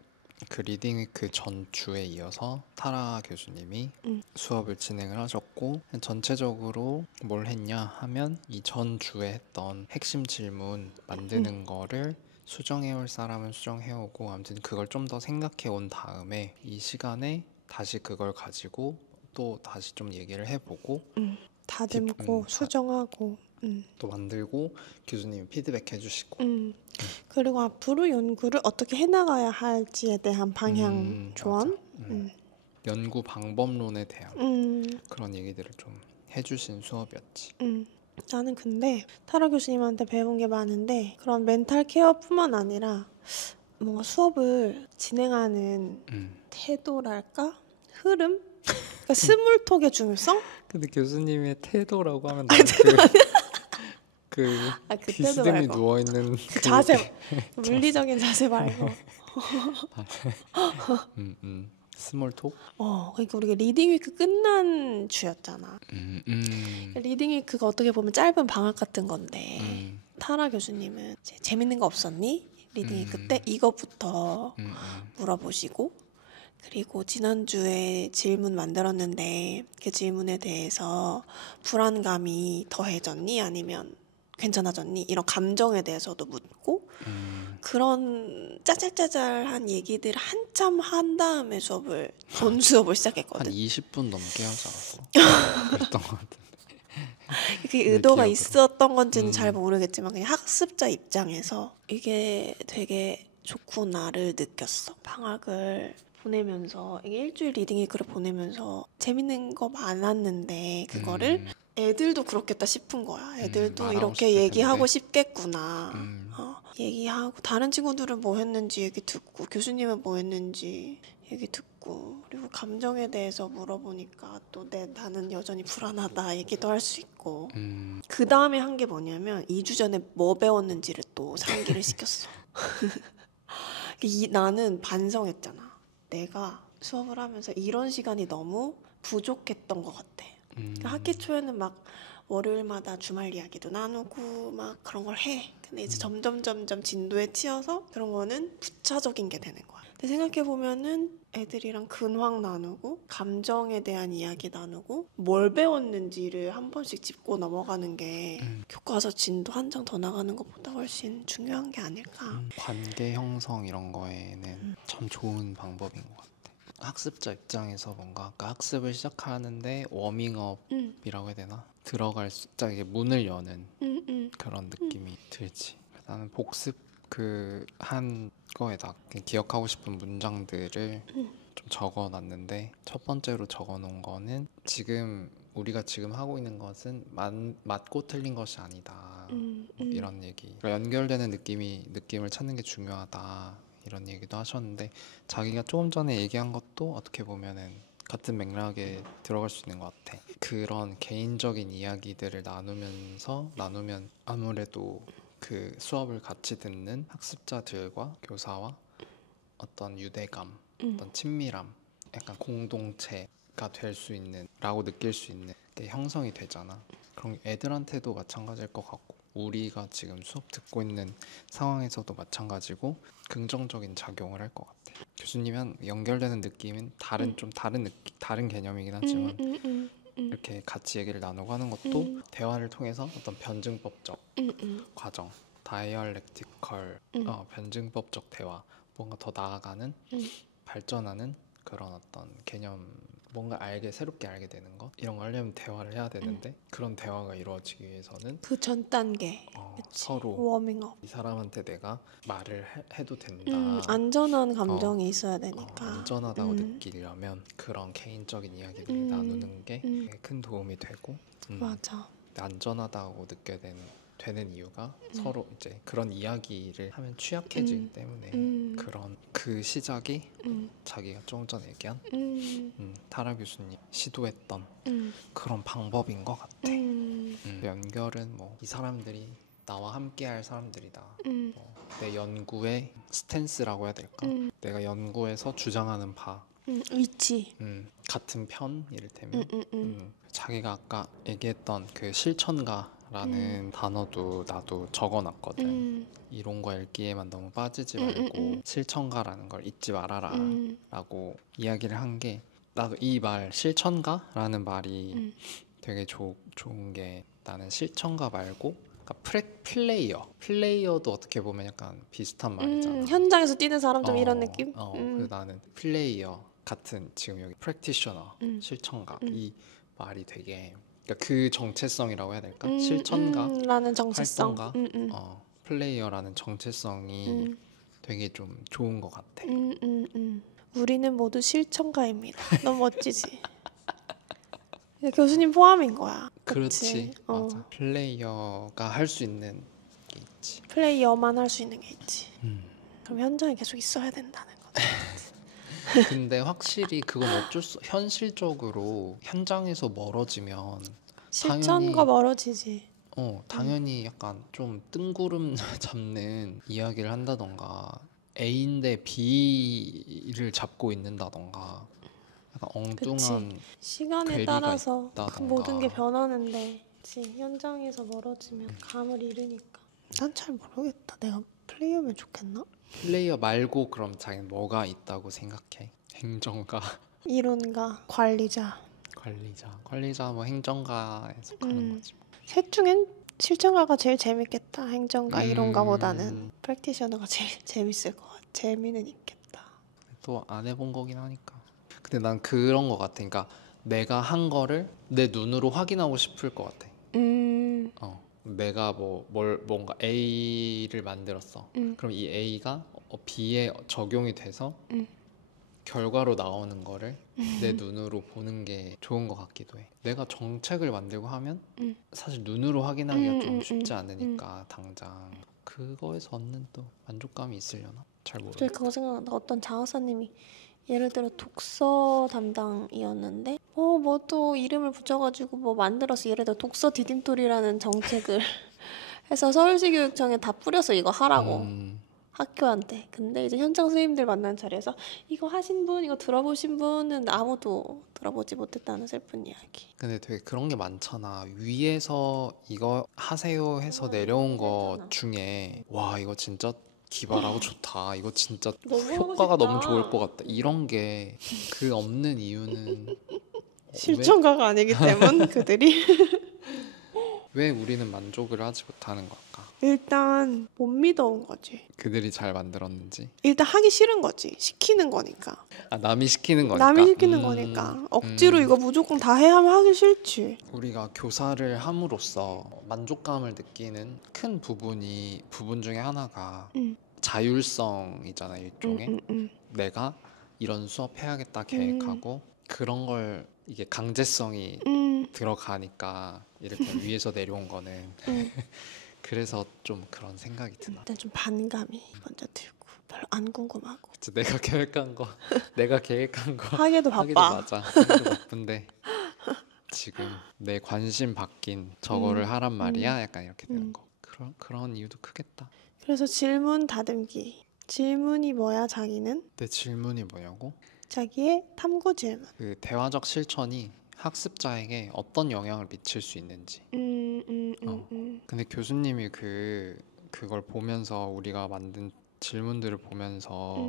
그 리딩 위크 전 주에 이어서 타라 교수님이 수업을 진행을 하셨고 전체적으로 뭘 했냐 하면 이 전 주에 했던 핵심 질문 만드는 거를 수정해올 사람은 수정해오고 아무튼 그걸 좀 더 생각해 온 다음에 이 시간에 다시 그걸 가지고 또 다시 좀 얘기를 해보고 다듬고 수정하고 또 만들고 교수님이 피드백 해주시고 그리고 앞으로 연구를 어떻게 해나가야 할지에 대한 방향 조언 연구 방법론에 대한 그런 얘기들을 좀 해주신 수업이었지. 나는 근데 타라 교수님한테 배운 게 많은데 그런 멘탈 케어뿐만 아니라 뭔가 수업을 진행하는 태도랄까? 흐름? 그러니까 스몰톡의 중요성? 근데 교수님의 태도라고 하면 그 그 태도 디스듬이 말고 누워있는 그 자세 물리적인 자세 말고 스몰톡? 그러니까 우리가 리딩 위크 끝난 주였잖아. 리딩 위크가 어떻게 보면 짧은 방학 같은 건데 타라 교수님은 재밌는 거 없었니? 리딩 위크 때 이거부터 물어보시고 그리고 지난주에 질문 만들었는데 그 질문에 대해서 불안감이 더해졌니? 아니면 괜찮아졌니? 이런 감정에 대해서도 묻고 그런 짜잘짜잘한 얘기들을 한참 한 다음에 본 수업을 시작했거든. 한 20분 넘게 하지 않았어? 그랬던 것 같은데. 그 의도가 기억으로. 있었던 건지는 잘 모르겠지만 그냥 학습자 입장에서 이게 되게 좋구나를 느꼈어. 방학을 보내면서 이게 일주일 리딩 위크를 보내면서 재밌는 거 많았는데 그거를 애들도 그렇겠다 싶은 거야. 애들도 말하고 이렇게 싶을 얘기하고 텐데. 싶겠구나. 얘기하고 다른 친구들은 뭐 했는지 얘기 듣고 교수님은 뭐 했는지 얘기 듣고 그리고 감정에 대해서 물어보니까 또 나는 여전히 불안하다 얘기도 할 수 있고 그 다음에 한 게 뭐냐면 2주 전에 뭐 배웠는지를 또 상기를 시켰어. 나는 반성했잖아. 내가 수업을 하면서 이런 시간이 너무 부족했던 것 같아. 그러니까 학기 초에는 막 월요일마다 주말 이야기도 나누고 막 그런 걸 해. 근데 이제 점점 진도에 치여서 그런 거는 부차적인 게 되는 거야. 근데 생각해보면은 애들이랑 근황 나누고 감정에 대한 이야기 나누고 뭘 배웠는지를 한 번씩 짚고 넘어가는 게 교과서 진도 한 장 더 나가는 것보다 훨씬 중요한 게 아닐까. 관계 형성 이런 거에는 참 좋은 방법인 것 같아. 학습자 입장에서 뭔가 아까 학습을 시작하는데 워밍업이라고 해야 되나? 들어갈 수, 딱 이게 문을 여는 그런 느낌이 들지. 나는 복습 그 한 거에다 기억하고 싶은 문장들을 좀 적어놨는데, 첫 번째로 적어놓은 거는 우리가 지금 하고 있는 것은 맞고 틀린 것이 아니다. 뭐 이런 얘기. 그러니까 연결되는 느낌을 찾는 게 중요하다. 이런 얘기도 하셨는데, 자기가 조금 전에 얘기한 것도 어떻게 보면은 같은 맥락에 들어갈 수 있는 것 같아. 그런 개인적인 이야기들을 나누면 아무래도 그 수업을 같이 듣는 학습자들과 교사와 어떤 유대감, 어떤 친밀함, 약간 공동체가 될 수 있는 라고 느낄 수 있는 게 형성이 되잖아. 그럼 애들한테도 마찬가지일 것 같고, 우리가 지금 수업 듣고 있는 상황에서도 마찬가지고 긍정적인 작용을 할 것 같아. 교수님이 한 연결되는 느낌은 좀 다른 개념이긴 하지만 이렇게 같이 얘기를 나누고 하는 것도 대화를 통해서 어떤 변증법적 과정, 다이얼렉티컬 변증법적 대화, 뭔가 더 나아가는 발전하는 그런 어떤 개념, 뭔가 새롭게 알게 되는 것, 이런 걸 하려면 대화를 해야 되는데 그런 대화가 이루어지기 위해서는 그 전 단계. 그치. 서로 워밍업. 이 사람한테 내가 말을 해도 된다, 안전한 감정이 있어야 되니까. 안전하다고 느끼려면 그런 개인적인 이야기들을 나누는 게 큰 도움이 되고, 맞아. 안전하다고 느껴야 되는 이유가 서로 이제 그런 이야기를 하면 취약해지기 때문에 그런 그 시작이 자기가 조금 전에 얘기한 타라 교수님 시도했던 그런 방법인 것 같아. 연결은 뭐 이 사람들이 나와 함께할 사람들이다. 내 연구의 스탠스라고 해야 될까? 내가 연구에서 주장하는 바, 위치. 같은 편, 이를테면 자기가 아까 얘기했던 그 실천가라는 단어도 나도 적어놨거든. 이론과 읽기에만 너무 빠지지 말고 실천가라는 걸 잊지 말아라 라고 이야기를 한 게, 나도 이 말 실천가라는 말이 되게 좋은 게, 나는 실천가 말고 그러니까 플레이어도 어떻게 보면 약간 비슷한 말이잖아. 현장에서 뛰는 사람 좀 이런 느낌? 그래서 나는 플레이어 같은, 지금 여기 프랙티셔너, 실천가, 이 말이 되게, 그러니까 그 정체성이라고 해야 될까? 실천가, 라는 정체성. 활동가, 플레이어라는 정체성이 되게 좀 좋은 것 같아. 우리는 모두 실천가입니다. 너무 멋지지? 교수님 포함인 거야. 그렇지, 맞아. 플레이어가 할 수 있는 게 있지. 플레이어만 할 수 있는 게 있지. 그럼 현장에 계속 있어야 된다는 거지. 근데 확실히 그건 현실적으로 현장에서 멀어지면 실천과 멀어지지. 당연히 약간 좀 뜬구름 잡는 이야기를 한다던가, A인데 B를 잡고 있는다던가, 약간 엉뚱한 그치. 시간에 괴리가 따라서 그 있다던가. 모든 게 변하는데, 그치. 현장에서 멀어지면 감을 잃으니까. 난 잘 모르겠다. 내가 플레이어면 좋겠나? 플레이어 말고 그럼 자기는 뭐가 있다고 생각해? 행정가, 이론가, 관리자. 관리자 뭐 행정가에 속하는 거지. 셋 중엔 실천가가 제일 재밌겠다. 행정가, 이론가보다는 프랙티셔너가 제일 재밌을 것 같아. 재미는 있겠다. 또 안 해본 거긴 하니까. 근데 난 그런 거 같아. 그러니까 내가 한 거를 내 눈으로 확인하고 싶을 것 같아. 내가 뭔가 A를 만들었어. 그럼 이 A가 B에 적용이 돼서 결과로 나오는 거를 내 눈으로 보는 게 좋은 것 같기도 해. 내가 정책을 만들고 하면 사실 눈으로 확인하기가 좀 쉽지 않으니까 당장 그거에서 얻는 또 만족감이 있으려나? 잘 갑자기 모르겠다. 그거 생각난다. 어떤 장학사님이 예를 들어 독서 담당이었는데 뭐 또 이름을 붙여가지고 뭐 만들어서, 예를 들어 독서 디딤돌이라는 정책을 해서 서울시교육청에 다 뿌려서 이거 하라고 학교한테. 근데 이제 현장 선생님들 만난 자리에서 이거 하신 분, 이거 들어보신 분은 아무도 들어보지 못했다는 슬픈 이야기. 근데 되게 그런 게 많잖아. 위에서 이거 하세요 해서 내려온 거 중에 와 이거 진짜 기발하고 좋다. 이거 진짜 너무 하고 효과가 너무 싶다. 좋을 것 같다. 이런 게 그 없는 이유는 실천가가 아니기 때문 그들이. 왜 우리는 만족을 하지 못하는 걸까? 일단 못 믿어온 거지. 그들이 잘 만들었는지. 일단 하기 싫은 거지. 시키는 거니까. 아, 남이 시키는 거니까. 남이 시키는 거니까. 억지로 이거 무조건 다 해야 하면 하기 싫지. 우리가 교사를 함으로써 만족감을 느끼는 큰 부분 중에 하나가 응. 자율성이잖아, 일종의. 내가 이런 수업 해야겠다 계획하고 그런 걸 이게 강제성이 들어가니까 이렇게 위에서 내려온 거는 그래서 좀 그런 생각이 드나. 일단 좀 반감이 먼저 들고 별로 안 궁금하고. 그치, 내가 계획한 거 하기도 하기도 바빠. 맞아. 하기도 바쁜데 지금 내 관심 바뀐 저거를 하란 말이야. 약간 이렇게 되는 거. 그런 이유도 크겠다. 그래서 질문 다듬기. 질문이 뭐야 자기는? 내 질문이 뭐냐고? 자기의 탐구 질문. 그 대화적 실천이 학습자에게 어떤 영향을 미칠 수 있는지. 근데 교수님이 그걸 보면서 우리가 만든 질문들을 보면서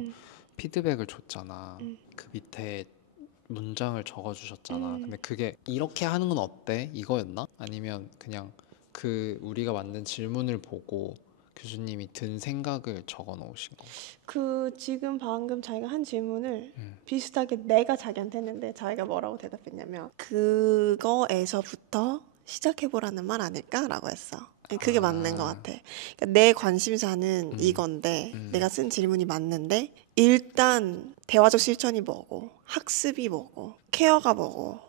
피드백을 줬잖아. 그 밑에 문장을 적어주셨잖아. 근데 그게 이렇게 하는 건 어때? 이거였나? 아니면 그냥 그 우리가 만든 질문을 보고 교수님이 든 생각을 적어 놓으신 거? 그 지금 방금 자기가 한 질문을 비슷하게 내가 자기한테 했는데 자기가 뭐라고 대답했냐면 그거에서부터 시작해보라는 말 아닐까라고 했어. 그게 맞는 것 같아. 그러니까 내 관심사는 이건데 내가 쓴 질문이 맞는데 일단 대화적 실천이 뭐고 학습이 뭐고 케어가 뭐고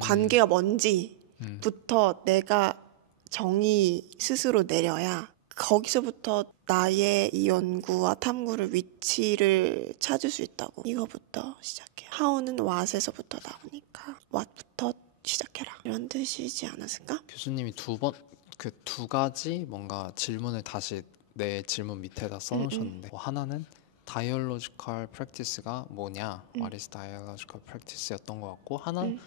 관계가 뭔지부터 내가 정의 스스로 내려야 거기서부터 나의 이 연구와 탐구를 위치를 찾을 수 있다고. 이거부터 시작해. How는 what에서부터 나오니까 what부터 시작해라. 이런 뜻이지 않았을까? 교수님이 그 두 가지 뭔가 질문을 다시 내 질문 밑에다 써놓으셨는데 하나는 dialogical practice가 뭐냐? What is dialogical practice였던 것 같고 하나는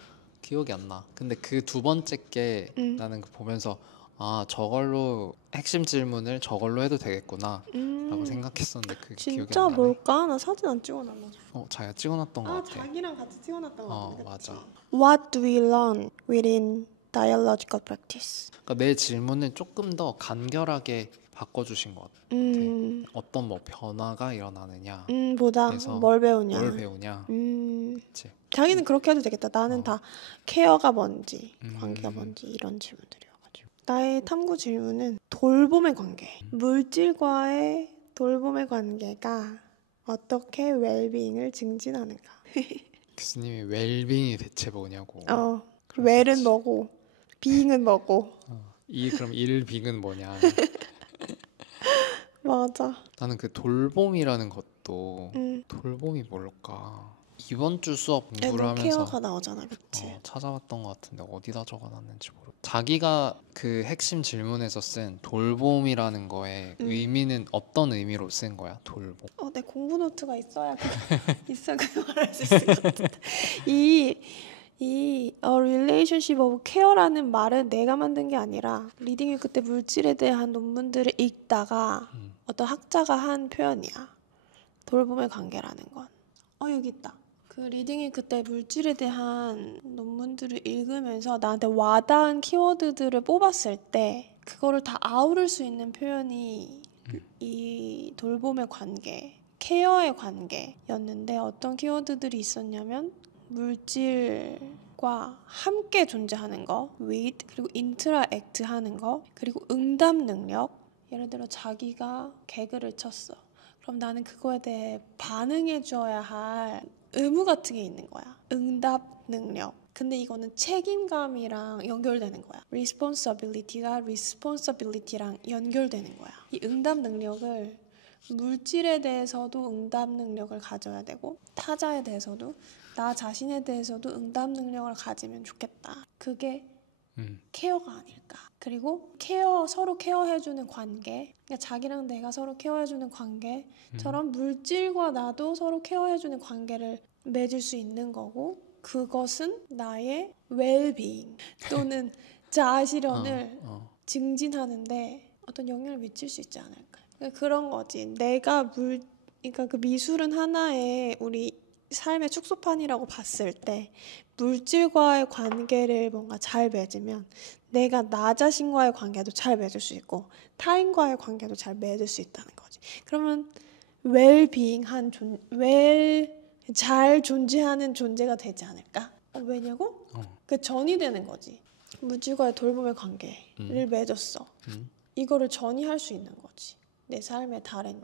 기억이 안 나. 근데 그 두 번째 게 나는 그 보면서 아 저걸로 핵심 질문을 저걸로 해도 되겠구나 라고 생각했었는데 그 기억이 진짜 안 나네. 뭘까? 나 사진 안 찍어놨나? 자기가 찍어놨던 것 같아. 자기랑 같이 찍어놨던 것 같은데. 맞아. What do we learn within dialogical practice? 그러니까 내 질문을 조금 더 간결하게 바꿔주신 것 같아. 어떤 뭐 변화가 일어나느냐 보다 그래서 뭘 배우냐. 뭘 배우냐. 그치. 자기는 그렇게 해도 되겠다. 나는 다 케어가 뭔지, 관계가 뭔지 이런 질문들이어가지고. 나의 탐구 질문은 돌봄의 관계. 물질과의 돌봄의 관계가 어떻게 웰빙을 증진하는가. 교수님이 웰빙이 대체 뭐냐고. 웰은 뭐고, 빙은 뭐고. 그럼 일빙은 뭐냐. 맞아. 나는 그 돌봄이라는 것도 돌봄이 뭘까? 이번 주 수업 공부를 하면서 케어가 나오잖아, 그치? 찾아봤던 것 같은데 어디다 적어놨는지 모르. 자기가 그 핵심 질문에서 쓴 돌봄이라는 거의 의미는 어떤 의미로 쓴 거야? 돌봄. 내 공부 노트가 있어야 있어 그 말할 수 있을 것 같은데. 이 relationship of care라는 말은 내가 만든 게 아니라 리딩 위크 때 물질에 대한 논문들을 읽다가 어떤 학자가 한 표현이야. 돌봄의 관계라는 건. 여기 있다. 그 리딩 위크 때 물질에 대한 논문들을 읽으면서 나한테 와닿은 키워드들을 뽑았을 때 그거를 다 아우를 수 있는 표현이 이 돌봄의 관계, 케어의 관계였는데 어떤 키워드들이 있었냐면 물질과 함께 존재하는 거, with, 그리고 interact 하는 거, 그리고 응답 능력. 예를 들어 자기가 개그를 쳤어. 그럼 나는 그거에 대해 반응해 줘야 할 의무 같은 게 있는 거야. 응답 능력. 근데 이거는 책임감이랑 연결되는 거야. responsibility가 responsibility랑 연결되는 거야. 이 응답 능력을 물질에 대해서도 응답 능력을 가져야 되고 타자에 대해서도 나 자신에 대해서도 응답 능력을 가지면 좋겠다. 그게 케어가 아닐까. 그리고 서로 케어해주는 관계, 그러니까 자기랑 내가 서로 케어해주는 관계처럼 물질과 나도 서로 케어해주는 관계를 맺을 수 있는 거고, 그것은 나의 웰빙 또는 자아실현을 증진하는데 어떤 영향을 미칠 수 있지 않을까. 그러니까 그런 거지. 그러니까 그 미술은 하나의 우리 삶의 축소판이라고 봤을 때 물질과의 관계를 뭔가 잘 맺으면 내가 나 자신과의 관계도 잘 맺을 수 있고 타인과의 관계도 잘 맺을 수 있다는 거지. 그러면 잘 존재하는 존재가 되지 않을까? 왜냐고? 그 전이 되는 거지. 물질과의 돌봄의 관계를 맺었어. 이거를 전이할 수 있는 거지. 내 삶의 다른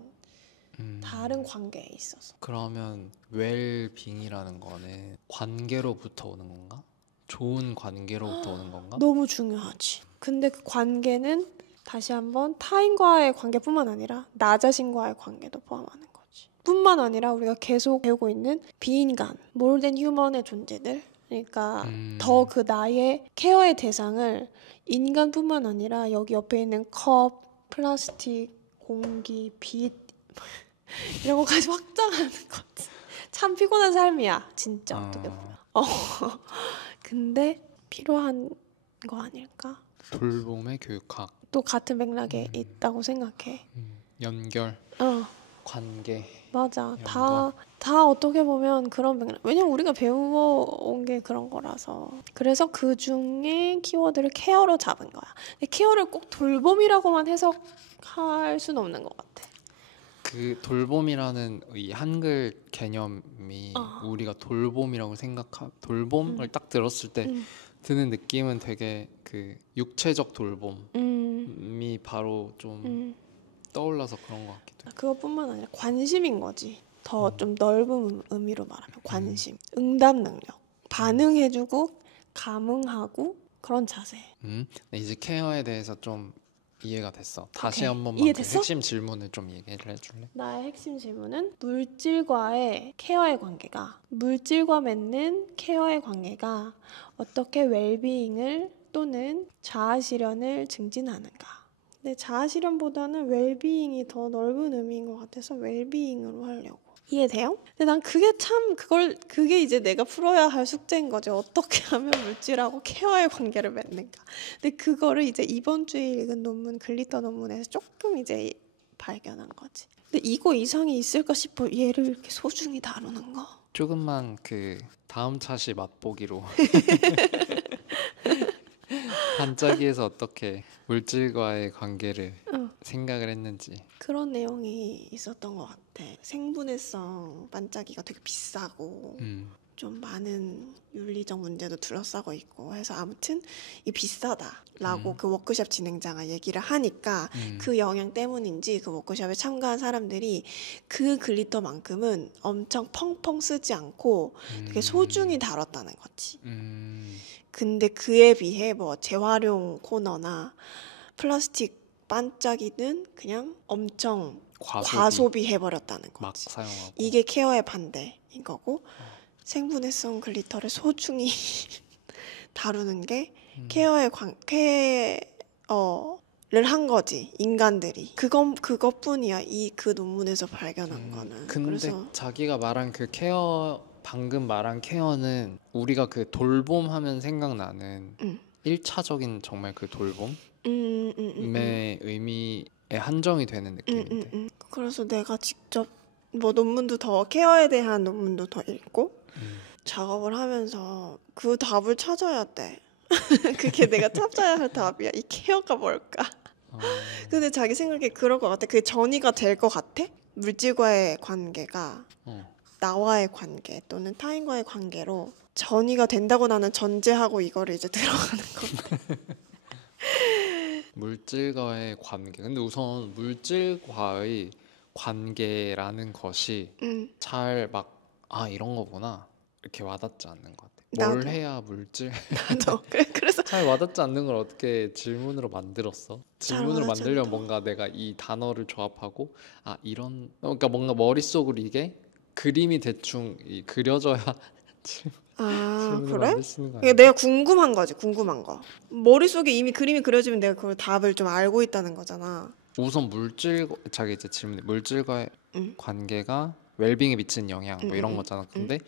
관계에 있어서. 그러면 웰빙이라는 거는 관계로부터 오는 건가? 좋은 관계로부터 오는 건가? 너무 중요하지. 근데 그 관계는 다시 한번 타인과의 관계뿐만 아니라 나 자신과의 관계도 포함하는 거지. 뿐만 아니라 우리가 계속 배우고 있는 비인간, more than human의 존재들. 그러니까 더 그 나의 케어의 대상을 인간뿐만 아니라 여기 옆에 있는 컵, 플라스틱, 공기, 빛 이런 것까지 확장하는 거지. 참 피곤한 삶이야. 진짜 어떻게 보면. 근데 필요한 거 아닐까? 돌봄의 교육학. 또 같은 맥락에 있다고 생각해. 연결, 관계. 맞아. 이런 다 어떻게 보면 그런 맥락. 왜냐면 우리가 배워온 게 그런 거라서. 그래서 그 중에 키워드를 케어로 잡은 거야. 근데 케어를 꼭 돌봄이라고만 해석할 수는 없는 것 같아. 그 돌봄이라는 이 한글 개념이 우리가 돌봄이라고 돌봄을 딱 들었을 때 드는 느낌은 되게 그 육체적 돌봄이 바로 좀 떠올라서 그런 것 같기도 해. 그것뿐만 아니라 관심인 거지. 더 좀 넓은 의미로 말하면 관심, 응답 능력, 반응해주고 감응하고 그런 자세. 이제 케어에 대해서 좀 이해가 됐어. 다시 오케이. 한 번만 그 이해됐어? 핵심 질문을 좀 얘기를 해줄래? 나의 핵심 질문은 물질과의 케어의 관계가, 물질과 맺는 케어의 관계가 어떻게 웰비잉을 또는 자아실현을 증진하는가. 근데 자아실현보다는 웰비잉이 더 넓은 의미인 것 같아서 웰비잉으로 하려고. 이해돼요? 근데 난 그게 이제 내가 풀어야 할 숙제인 거지. 어떻게 하면 물질하고 케어의 관계를 맺는가. 근데 그거를 이제 이번 주에 읽은 논문, 글리터 논문에서 조금 이제 발견한 거지. 근데 이거 이상이 있을까 싶어. 얘를 이렇게 소중히 다루는 거. 조금만 그 다음 차시 맛보기로 반짝이에서 어떻게 물질과의 관계를 생각을 했는지. 그런 내용이 있었던 것 같아. 생분해성 반짝이가 되게 비싸고 좀 많은 윤리적 문제도 둘러싸고 있고 해서 아무튼 이 비싸다라고 그 워크숍 진행자가 얘기를 하니까 그 영향 때문인지 그 워크숍에 참가한 사람들이 그 글리터만큼은 엄청 펑펑 쓰지 않고 되게 소중히 다뤘다는 거지. 근데 그에 비해 뭐 재활용 코너나 플라스틱 반짝이는 그냥 엄청 과소비해버렸다는 막 거지. 사용하고. 이게 케어의 반대인 거고 생분해성 글리터를 소중히 다루는 게 케어를 한 거지. 인간들이. 그것뿐이야. 그 논문에서 발견한 거는. 근데 그래서 자기가 말한 그 케어, 방금 말한 케어는 우리가 그 돌봄 하면 생각나는 1차적인 정말 그 돌봄의 의미에 한정이 되는 느낌인데. 그래서 내가 직접 뭐 논문도 더 케어에 대한 논문도 더 읽고 작업을 하면서 그 답을 찾아야 돼. 그게 내가 찾아야 할 답이야. 이 케어가 뭘까? 근데 자기 생각에 그럴 것 같아. 그게 전이가 될 것 같아? 물질과의 관계가 나와의 관계 또는 타인과의 관계로 전이가 된다고 나는 전제하고 이거를 이제 들어가는 건데. 물질과의 관계. 근데 우선 물질과의 관계라는 것이 잘 이런 거구나 이렇게 와닿지 않는 것 같아. 뭘 나도. 해야 물질? 나도. 그래서 잘 와닿지 않는 걸 어떻게 질문으로 만들었어? 질문으로 와닿지 만들려면 않다. 뭔가 내가 이 단어를 조합하고 이런 그러니까 뭔가 머릿속으로 이게 그림이 대충 그려져야 아, 질문을 그래? 만드시는 거 이게 아니에요? 내가 궁금한 거지, 궁금한 거. 머릿속에 이미 그림이 그려지면 내가 그걸 답을 좀 알고 있다는 거잖아. 우선 자기 이제 질문이 물질과의 응, 관계가 웰빙에 미치는 영향 응, 뭐 응, 이런 응. 거잖아. 응? 근데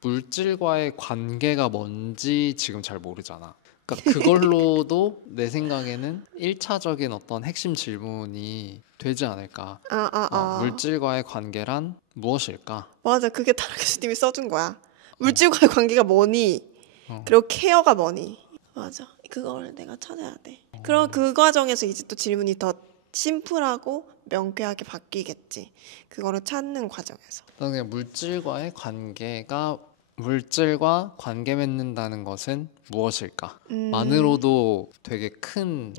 물질과의 관계가 뭔지 지금 잘 모르잖아. 그러니까 그걸로도 내 생각에는 1차적인 어떤 핵심 질문이 되지 않을까. 아, 아, 아. 물질과의 관계란 무엇일까? 맞아. 그게 타라 교수님이 써준 거야. 어, 물질과의 관계가 뭐니? 어, 그리고 케어가 뭐니? 맞아. 그걸 내가 찾아야 돼. 그럼 그 과정에서 이제 또 질문이 더 심플하고 명쾌하게 바뀌겠지. 그거를 찾는 과정에서. 나는 그냥 물질과 관계 맺는다는 것은 무엇일까? 음, 만으로도 되게 큰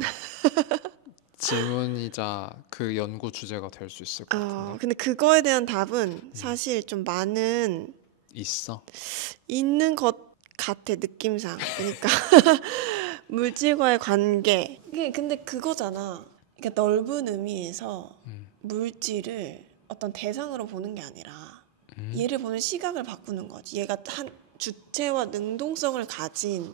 질문이자 그 연구 주제가 될 수 있을 것 같은데. 근데 그거에 대한 답은 음, 사실 좀 많은 있어. 있는 것 같아, 느낌상. 그러니까 물질과의 관계. 이게 근데 그거잖아. 그러니까 넓은 의미에서 음, 물질을 어떤 대상으로 보는 게 아니라 음, 얘를 보는 시각을 바꾸는 거지. 얘가 한 주체와 능동성을 가진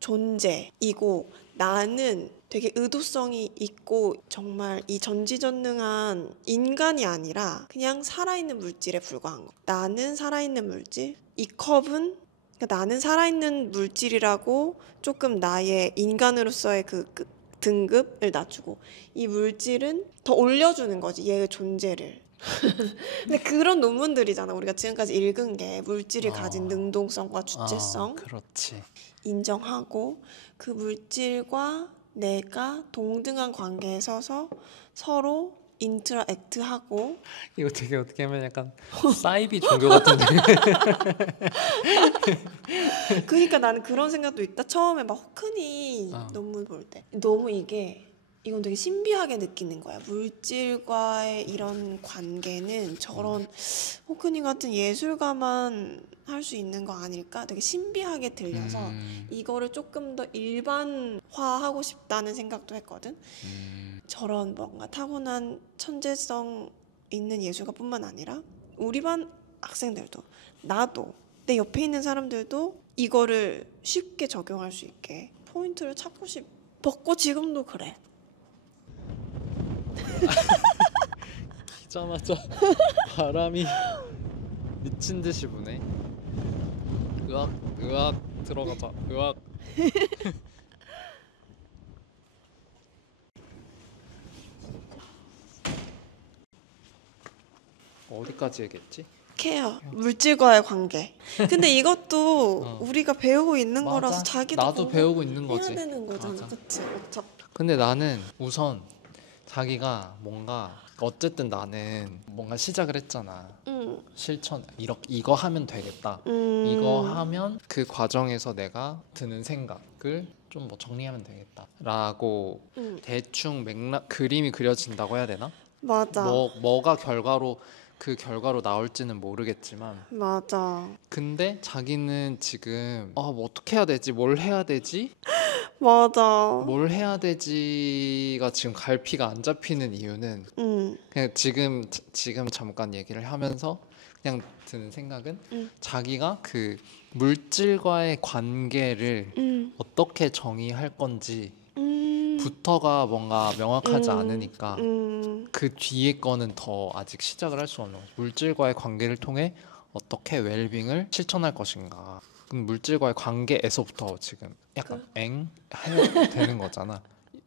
존재이고 나는 되게 의도성이 있고 정말 이 전지전능한 인간이 아니라 그냥 살아있는 물질에 불과한 거. 나는 살아있는 물질. 이 컵은 그러니까 나는 살아있는 물질이라고 조금 나의 인간으로서의 그 등급을 낮추고 이 물질은 더 올려주는 거지 얘의 존재를. 근데 그런 논문들이잖아 우리가 지금까지 읽은 게 물질이 가진 어, 능동성과 주체성 그렇지. 인정하고 그 물질과 내가 동등한 관계에 서서 서로 인터랙트하고 이거 되게 어떻게 하면 약간 사이비 종교 같은데. 그러니까 나는 그런 생각도 있다. 처음에 막 호크니 어, 논문 볼 때 너무 이건 되게 신비하게 느끼는 거야. 물질과의 이런 관계는 저런 호크니 같은 예술가만 할 수 있는 거 아닐까? 되게 신비하게 들려서 음, 이거를 조금 더 일반화하고 싶다는 생각도 했거든. 저런 뭔가 타고난 천재성 있는 예술가뿐만 아니라 우리 반 학생들도 나도 내 옆에 있는 사람들도 이거를 쉽게 적용할 수 있게 포인트를 찾고 싶었고 지금도 그래. 키자마자 바람이 미친 듯이 부네. 의학 들어가자. 의학. 어디까지 얘기했지? 케어, 물질과의 관계. 근데 이것도 어, 우리가 배우고 있는 거라서 맞아. 자기도 나도 보고 배우고 있는 해야 거지. 되는 거잖아. 맞아. 그치? 어차피. 근데 나는 우선 자기가 뭔가 어쨌든 나는 뭔가 시작을 했잖아. 응. 이거 하면 되겠다. 이거 하면 그 과정에서 내가 드는 생각을 좀 뭐 정리하면 되겠다라고 응. 대충 그림이 그려진다고 해야 되나? 맞아. 뭐가 그 결과로 나올지는 모르겠지만 맞아. 근데 자기는 지금 뭐 어떻게 해야 되지? 맞아. 뭘 해야 되지가 지금 갈피가 안 잡히는 이유는 응. 그냥 지금 잠깐 얘기를 하면서 그냥 드는 생각은 응. 자기가 그 물질과의 관계를 응. 어떻게 정의할 건지 응. 부터가 뭔가 명확하지 응. 않으니까 응. 그 뒤에 거는 더 아직 시작을 할 수 없는 거죠. 물질과의 관계를 통해 어떻게 웰빙을 실천할 것인가. 그럼 물질과의 관계에서부터 지금 약간 그, 해야 되는 거잖아.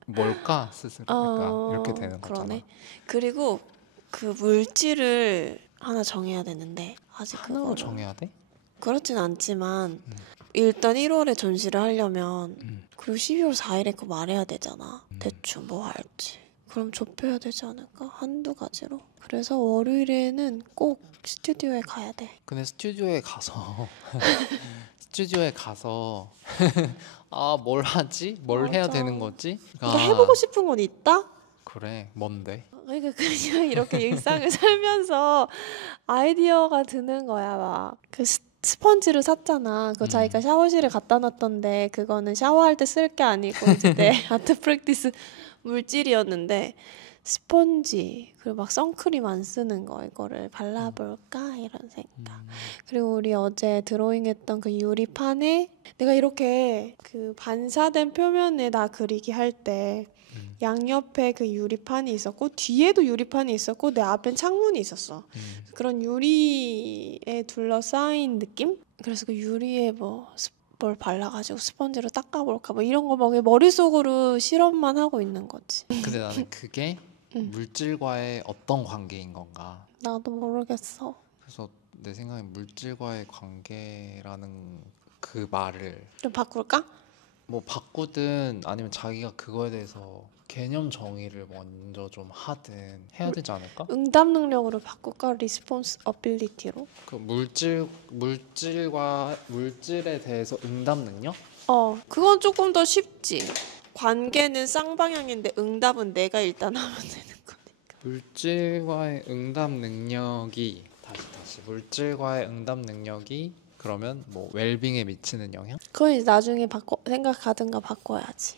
뭘까 스스로 그러니까 이렇게 되는 거잖아. 그러네. 그리고 그 물질을 하나 정해야 되는데 아직 하나로 그거를 정해야 돼? 그렇진 않지만 음, 일단 1월에 전시를 하려면 음, 그리고 12월 4일에 그거 말해야 되잖아. 대충 뭐 할지. 그럼 좁혀야 되지 않을까? 한두 가지로. 그래서 월요일에는 꼭 스튜디오에 가야 돼. 근데 스튜디오에 가서 뭘 하지? 뭘 해야 되는 맞아. 거지? 그러니까 해보고 싶은 건 있다? 그래, 뭔데? 그러니까 그냥 이렇게 일상을 살면서 아이디어가 드는 거야. 막 그 스펀지를 샀잖아. 그거 자기가 음, 샤워실에 갖다 놨던데 그거는 샤워할 때 쓸 게 아니고 이제 내 아트 프랙티스 물질이었는데 스펀지 그리고 막 선크림 안 쓰는 거 이거를 발라볼까 이런 생각. 그리고 우리 어제 드로잉했던 그 유리판에 내가 이렇게 그 반사된 표면에다 그리기 할 때 양옆에 그 유리판이 있었고 뒤에도 유리판이 있었고 내 앞엔 창문이 있었어. 그런 유리에 둘러싸인 느낌? 그래서 그 유리에 뭘 발라가지고 스펀지로 닦아볼까 뭐 이런 거 막 머릿속으로 실험만 하고 있는 거지. 근데 나는 그게 물질과의 어떤 관계인 건가? 나도 모르겠어. 그래서 내 생각에 물질과의 관계라는 그 말을 좀 바꿀까? 뭐 바꾸든 아니면 자기가 그거에 대해서 개념 정의를 먼저 좀 하든 해야 되지 않을까? 응답 능력으로 바꿀까? 리스폰스 어빌리티로? 그 물질에 대해서 응답 능력? 그건 조금 더 쉽지. 관계는 쌍방향인데 응답은 내가 일단 하면 되는 거니까. 물질과의 응답 능력이 물질과의 응답 능력이 그러면 뭐 웰빙에 미치는 영향? 그건 이제 나중에 생각하든가 바꿔야지.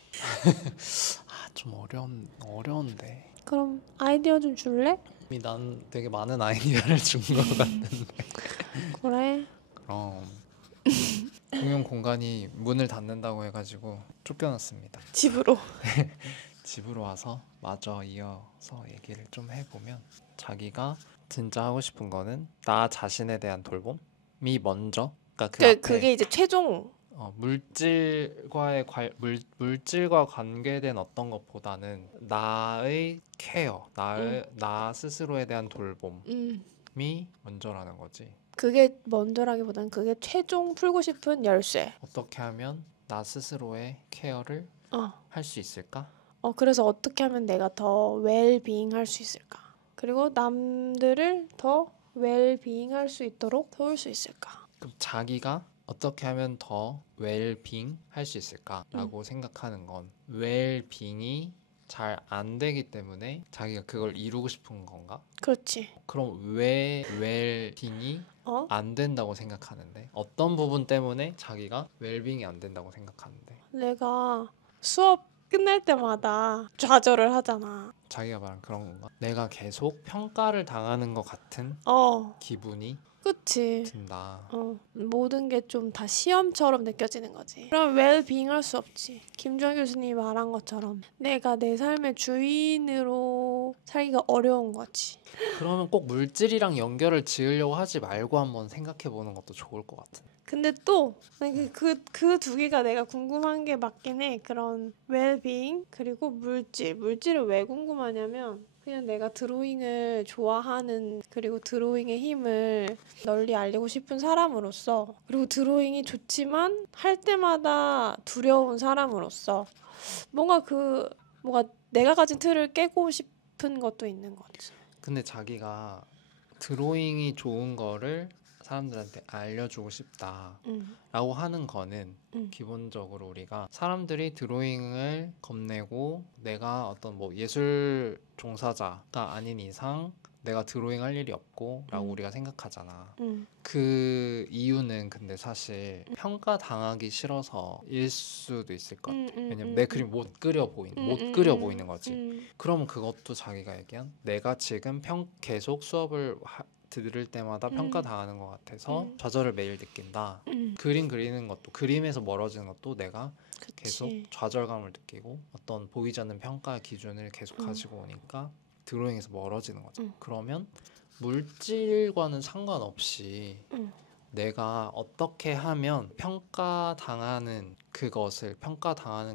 좀 어려운데. 그럼 아이디어 좀 줄래? 이미 난 되게 많은 아이디어를 준 것 같은데. 그래. 그럼 공용 공간이 문을 닫는다고 해가지고 쫓겨났습니다. 집으로. 집으로 와서 마저 이어서 얘기를 좀 해보면 자기가 진짜 하고 싶은 거는 나 자신에 대한 돌봄이 먼저. 그러니까 그 앞에 그게 이제 최종. 물질과 관계된 어떤 것보다는 나의 케어, 나 스스로에 대한 돌봄이 먼저라는 거지. 그게 먼저라기보단 그게 최종 풀고 싶은 열쇠. 어떻게 하면 나 스스로의 케어를 할 수 있을까? 그래서 어떻게 하면 내가 더 웰빙 할 수 있을까? 그리고 남들을 더 웰빙 할 수 있도록 도울 수 있을까? 그럼 자기가 어떻게 하면 더 웰빙 할 수 있을까라고 생각하는 건 웰빙이 잘 안 되기 때문에 자기가 그걸 이루고 싶은 건가? 그렇지. 그럼 왜 웰빙이 안 된다고 생각하는데? 어떤 부분 때문에 자기가 웰빙이 안 된다고 생각하는데? 내가 수업 끝날 때마다 좌절을 하잖아. 자기가 말한 그런 건가? 내가 계속 평가를 당하는 것 같은 기분이 그치. 든다. 모든 게 좀 다 시험처럼 느껴지는 거지. 그럼 웰빙 할 수 없지. 김주환 교수님이 말한 것처럼 내가 내 삶의 주인으로 살기가 어려운 거지. 그러면 꼭 물질이랑 연결을 지으려고 하지 말고 한번 생각해 보는 것도 좋을 것 같은. 근데 또 그 두 개가 내가 궁금한 게 맞긴 해. 그런 웰빙 그리고 물질을 왜 궁금하냐면 그냥 내가 드로잉을 좋아하는 그리고 드로잉의 힘을 널리 알리고 싶은 사람으로서 그리고 드로잉이 좋지만 할 때마다 두려운 사람으로서 뭔가 내가 가진 틀을 깨고 싶은 것도 있는 거지. 근데 자기가 드로잉이 좋은 거를 사람들한테 알려주고 싶다라고 하는 거는 기본적으로 우리가 사람들이 드로잉을 겁내고 내가 어떤 뭐 예술 종사자가 아닌 이상 내가 드로잉 할 일이 없고 라고 우리가 생각하잖아. 그 이유는 근데 사실 평가 당하기 싫어서일 수도 있을 것 같아. 왜냐면 내 그림 못 그려 보이는 거지. 그러면 그것도 자기가 얘기한 내가 지금 계속 수업을 들을 때마다 평가당하는 것 같아서 좌절을 매일 느낀다. 그림 그리는 것도 그림에서 멀어지는 것도 내가 계속 좌절감을 느끼고 어떤 보이지 않는 평가 기준을 계속 가지고 오니까 드로잉에서 멀어지는 거죠. 그러면 물질과는 상관없이 내가 어떻게 하면 평가당하는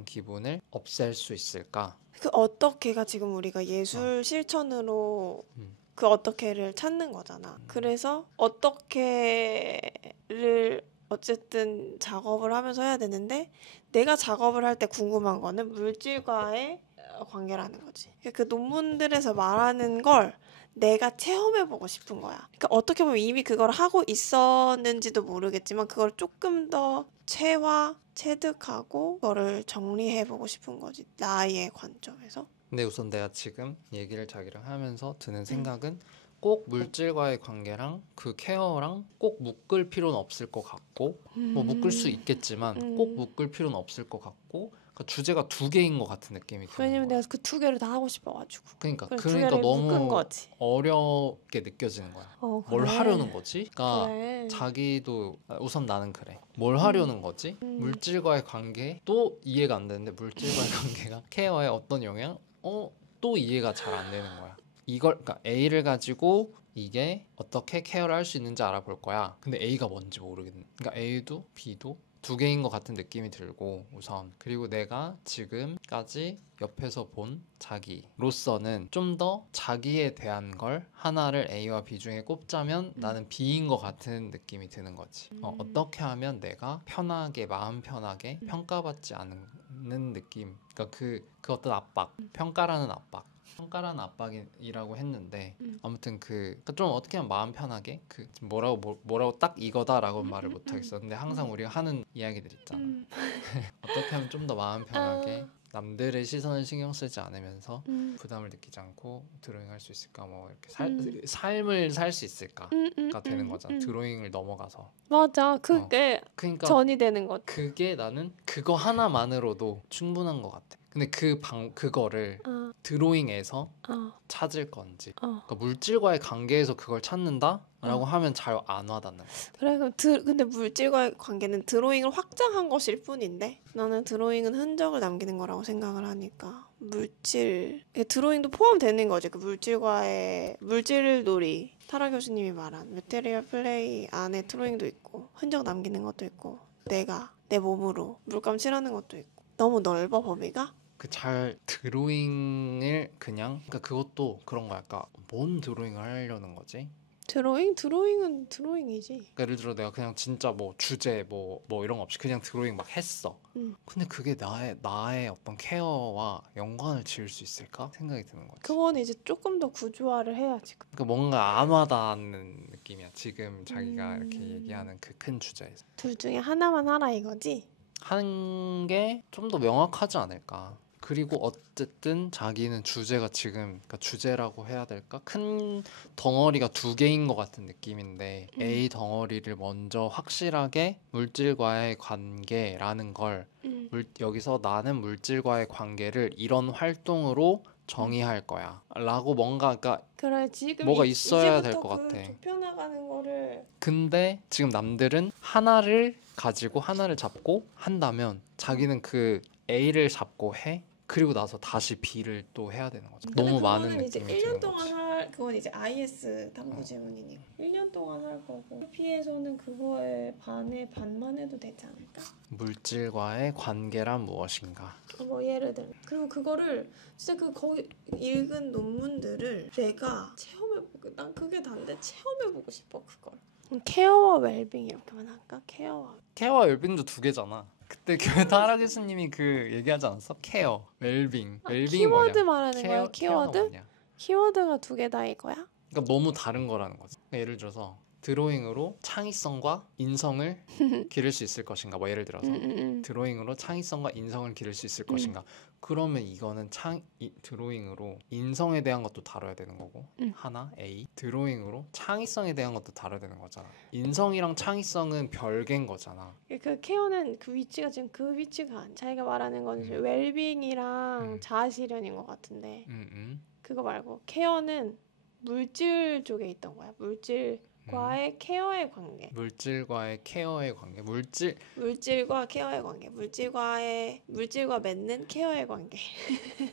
기분을 없앨 수 있을까? 그 어떻게가 지금 우리가 예술 실천으로 그 어떻게를 찾는 거잖아. 그래서 어떻게를 어쨌든 작업을 하면서 해야 되는데 내가 작업을 할 때 궁금한 거는 물질과의 관계라는 거지. 그 논문들에서 말하는 걸 내가 체험해보고 싶은 거야. 그러니까 어떻게 보면 이미 그걸 하고 있었는지도 모르겠지만 그걸 조금 더 체득하고 그거를 정리해보고 싶은 거지. 나의 관점에서. 근데 우선 내가 지금 얘기를 자기랑 하면서 드는 생각은 꼭 물질과의 관계랑 그 케어랑 꼭 묶을 필요는 없을 것 같고 뭐 묶을 수 있겠지만 꼭 묶을 필요는 없을 것 같고 그러니까 주제가 두 개인 것 같은 느낌이 드는 왜냐면 거야. 내가 그 두 개를 다 하고 싶어가지고. 그러니까 그래서 두 그러니까 개를 묶은 너무 거지. 어렵게 느껴지는 거야. 뭘 그래. 하려는 거지? 그러니까 그래. 자기도 우선 나는 그래. 뭘 음. 하려는 거지? 물질과의 관계 또 이해가 안 되는데 물질과의 관계가 케어에 어떤 영향? 또 이해가 잘 안 되는 거야. 이걸 그러니까 A를 가지고 이게 어떻게 케어를 할 수 있는지 알아볼 거야. 근데 A가 뭔지 모르겠네. 그러니까 A도 B도 두 개인 것 같은 느낌이 들고 우선 그리고 내가 지금까지 옆에서 본 자기로서는 좀 더 자기에 대한 걸 하나를 A와 B 중에 꼽자면 나는 B인 것 같은 느낌이 드는 거지. 어떻게 하면 내가 편하게 마음 편하게 평가받지 않는 느낌. 그러니까 그 어떤 압박, 평가라는 압박이라고 했는데 아무튼 좀 어떻게 하면 마음 편하게 뭐라고 딱 이거다라고 말을 못 하겠어. 근데 항상 우리가 하는 이야기들 있잖아. 어떻게 하면 좀 더 마음 편하게 남들의 시선을 신경 쓰지 않으면서 부담을 느끼지 않고 드로잉 할 수 있을까? 뭐 이렇게 삶을 살 수 있을까가 되는 거잖아. 드로잉을 넘어가서. 맞아. 그게 그러니까 전이 되는 거지. 그게 나는 그거 하나만으로도 충분한 것 같아. 근데 그거를 드로잉에서 찾을 건지 그러니까 물질과의 관계에서 그걸 찾는다라고 하면 잘 안 와닿는 것 같아. 그래, 근데 물질과의 관계는 드로잉을 확장한 것일 뿐인데 나는 드로잉은 흔적을 남기는 거라고 생각을 하니까 드로잉도 포함되는 거지. 그 물질놀이 타라 교수님이 말한 메테리얼 플레이 안에 드로잉도 있고 흔적 남기는 것도 있고 내가 내 몸으로 물감 칠하는 것도 있고 너무 넓어 범위가? 드로잉을 그러니까 그것도 그런 거야. 그러니까 뭔 드로잉을 하려는 거지? 드로잉은 드로잉이지. 그러니까 예를 들어 내가 그냥 진짜 뭐 주제 뭐 이런 거 없이 그냥 드로잉 막 했어. 근데 그게 나의 어떤 케어와 연관을 지을 수 있을까? 생각이 드는 거지. 그건 이제 조금 더 구조화를 해야지. 그러니까 뭔가 안 와닿는 느낌이야. 지금 자기가 이렇게 얘기하는 그 큰 주제에서. 둘 중에 하나만 하라 이거지? 하는 게 좀 더 명확하지 않을까. 그리고 어쨌든 자기는 주제가 지금 그러니까 주제라고 해야 될까? 큰 덩어리가 두 개인 것 같은 느낌인데 A 덩어리를 먼저 확실하게 물질과의 관계라는 걸 여기서 나는 물질과의 관계를 이런 활동으로 정의할 거야 라고 뭔가 그러니까 그래, 지금 뭐가 있어야 될 이제부터 것 그 같아. 좁혀나가는 거를 근데 지금 남들은 하나를 가지고 하나를 잡고 한다면 자기는 그 A를 잡고 해. 그리고 나서 다시 B를 또 해야 되는 거죠. 너무 많은 이제 느낌이 1년 드는 동안 거지. 그건 이제 IS 탐구 질문이니까 1년 동안 할 거고 피에서는 그거에 반만 해도 되지 않을까? 물질과의 관계란 무엇인가? 뭐 예를 들어 그리고 그거를 진짜 거기 읽은 논문들을 내가 체험해보고 난 그게 다인데 체험해보고 싶어 그걸. 케어와 웰빙 이렇게만 할까? 케어와 웰빙도 두 개잖아. 그때 교회 타라 교수님이 그 얘기하지 않았어? 케어, 웰빙. 웰빙이 뭐냐? 키워드 말하는 거야? 케어가 키워드? 뭐냐? 키워드가 두 개다 이거야? 그러니까 너무 다른 거라는 거지. 그러니까 예를 들어서 드로잉으로 창의성과 인성을 기를 수 있을 것인가? 뭐 예를 들어서 드로잉으로 창의성과 인성을 기를 수 있을 것인가? 그러면 이거는 드로잉으로 인성에 대한 것도 다뤄야 되는 거고 하나 A 드로잉으로 창의성에 대한 것도 다뤄야 되는 거잖아. 인성이랑 창의성은 별개인 거잖아. 그 케어는 그 위치가 지금 그 위치가 아니야. 자기가 말하는 건 웰빙이랑 자아실현인 것 같은데 그거 말고 케어는 물질 쪽에 있던 거야. 물질과의 케어의 관계. 물질과의 케어의 관계. 물질과 케어의 관계. 물질과 맺는 케어의 관계.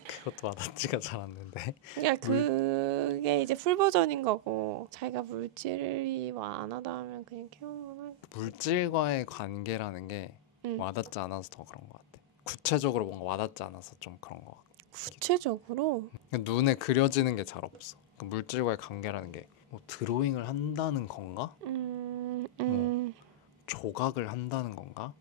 그것도 와닿지가 잘 않는데. 그러니까 그게 이제 풀 버전인 거고 자기가 물질이 안 하다 하면 그냥 케어만 할. 물질과의 관계라는 게 와닿지 않아서 더 그런 것 같아. 구체적으로 뭔가 와닿지 않아서 좀 그런 것 같아. 구체적으로 눈에 그려지는 게 잘 없어. 물질과의 관계라는 게 뭐 드로잉을 한다는 건가? 뭐 조각을 한다는 건가?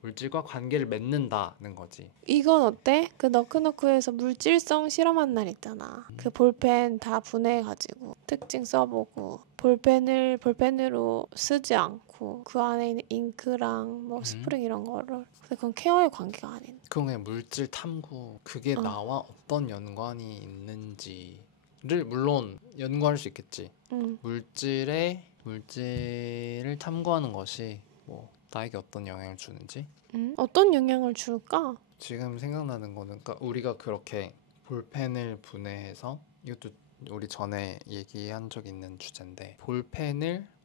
물질과 관계를 맺는다는 거지. 이건 어때? 그 너크너크에서 물질성 실험한 날 있잖아. 그 볼펜 다 분해가지고 특징 써보고 볼펜으로 쓰지 않고 그 안에 있는 잉크랑 뭐 스프링 이런 거를. 근데 그건 케어의 관계가 아닌. 그건 그냥 물질 탐구. 그게 나와 어떤 연관이 있는지를 물론 연구할 수 있겠지. 물질을 탐구하는 것이 뭐 나에게 어떤 영향을 주는지? 어떤 영향을 줄까? 지금 생각나는 거는 그러니까 우리가 그렇게 볼펜을 분해해서 이것도 우리 전에 얘기한 적 있는 주제인데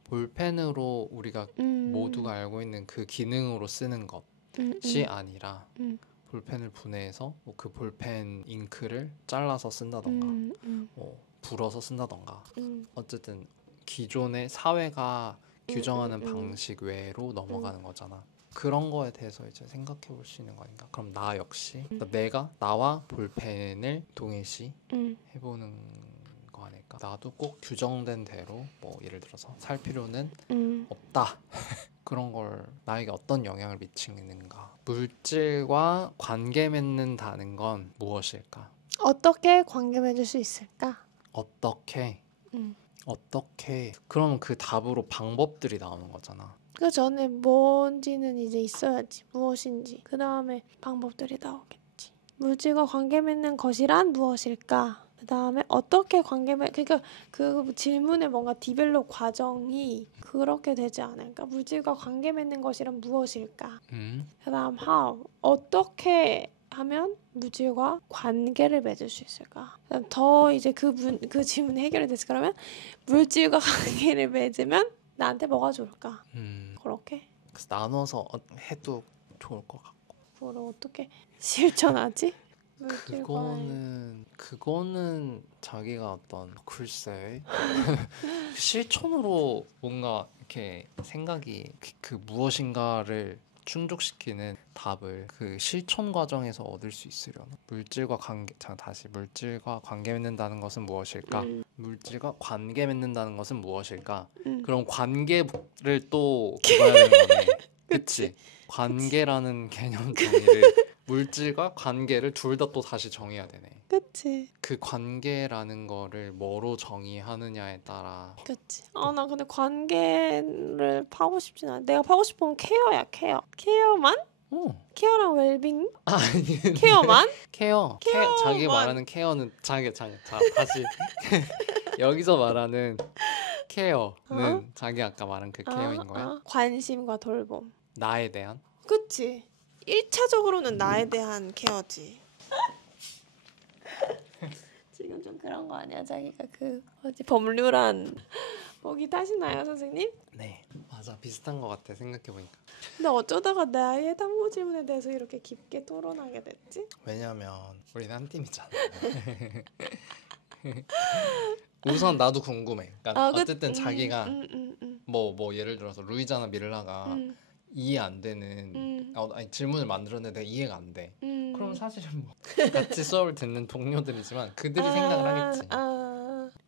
볼펜으로 우리가 모두가 알고 있는 그 기능으로 쓰는 것이 아니라 볼펜을 분해해서 뭐 그 볼펜 잉크를 잘라서 쓴다던가 뭐 불어서 쓴다던가 어쨌든 기존의 사회가 규정하는 방식 외로 넘어가는 거잖아. 그런 거에 대해서 이제 생각해 볼 수 있는 거 아닌가? 그럼 나 역시 그러니까 나와 볼펜을 동일시 해보는 거 아닐까? 나도 꼭 규정된 대로 뭐 예를 들어서 살 필요는 없다. 그런 걸 나에게 어떤 영향을 미치는가? 물질과 관계 맺는다는 건 무엇일까? 어떻게 관계 맺을 수 있을까? 어떻게? 그럼 그 답으로 방법들이 나오는 거잖아. 그 전에 뭔지는 이제 있어야지. 무엇인지. 그 다음에 방법들이 나오겠지. 물질과 관계 맺는 것이란 무엇일까? 그 다음에 어떻게 그러니까 그 질문의 뭔가 디벨롭 과정이 그렇게 되지 않을까? 물질과 관계 맺는 것이란 무엇일까? 그 다음 how. 어떻게 하면 물질과 관계를 맺을 수 있을까? 더 이제 그 질문이 해결이 됐어. 그러면 물질과 관계를 맺으면 나한테 뭐가 좋을까? 그렇게? 그래서 나눠서 해도 좋을 것 같고. 그걸 어떻게 실천하지? 물질과 그거는 자기가 어떤 글쎄 실천으로 뭔가 이렇게 생각이 그 무엇인가를 충족시키는 답을 그 실천 과정에서 얻을 수 있으려나? 물질과 관계 맺는다는 것은 무엇일까? 물질과 관계 맺는다는 것은 무엇일까? 그럼 관계를 또 그거 해야 되는 거네. 그치? 관계라는 개념 정의를 물질과 관계를 둘 다 또 다시 정해야 되네. 그치. 그 관계라는 거를 뭐로 정의하느냐에 따라. 그치. 나 근데 관계를 파고 싶진 않아. 내가 파고 싶은 건 케어야, 케어. 케어만? 케어랑 웰빙? 아니 케어만? 자기 말하는 케어는 자 다시 여기서 말하는 케어는 자기 아까 말한 그 케어인 거야? 관심과 돌봄. 나에 대한? 그치. 1차적으로는 나에 대한 케어지. 지금 좀 그런 거 아니야? 자기가 법률안 보기 타시나요, 선생님? 네, 맞아. 비슷한 것 같아, 생각해보니까. 근데 어쩌다가 나의 탐구 질문에 대해서 이렇게 깊게 토론하게 됐지? 왜냐면 우리는 한 팀이잖아. 우선 나도 궁금해. 그러니까 어쨌든 자기가 뭐 예를 들어서 루이자나 밀라가 이해 안 되는 아니, 질문을 만들었는데 내가 이해가 안 돼. 그럼 사실은 뭐 같이 수업을 듣는 동료들이지만 그들이 생각을 하겠지.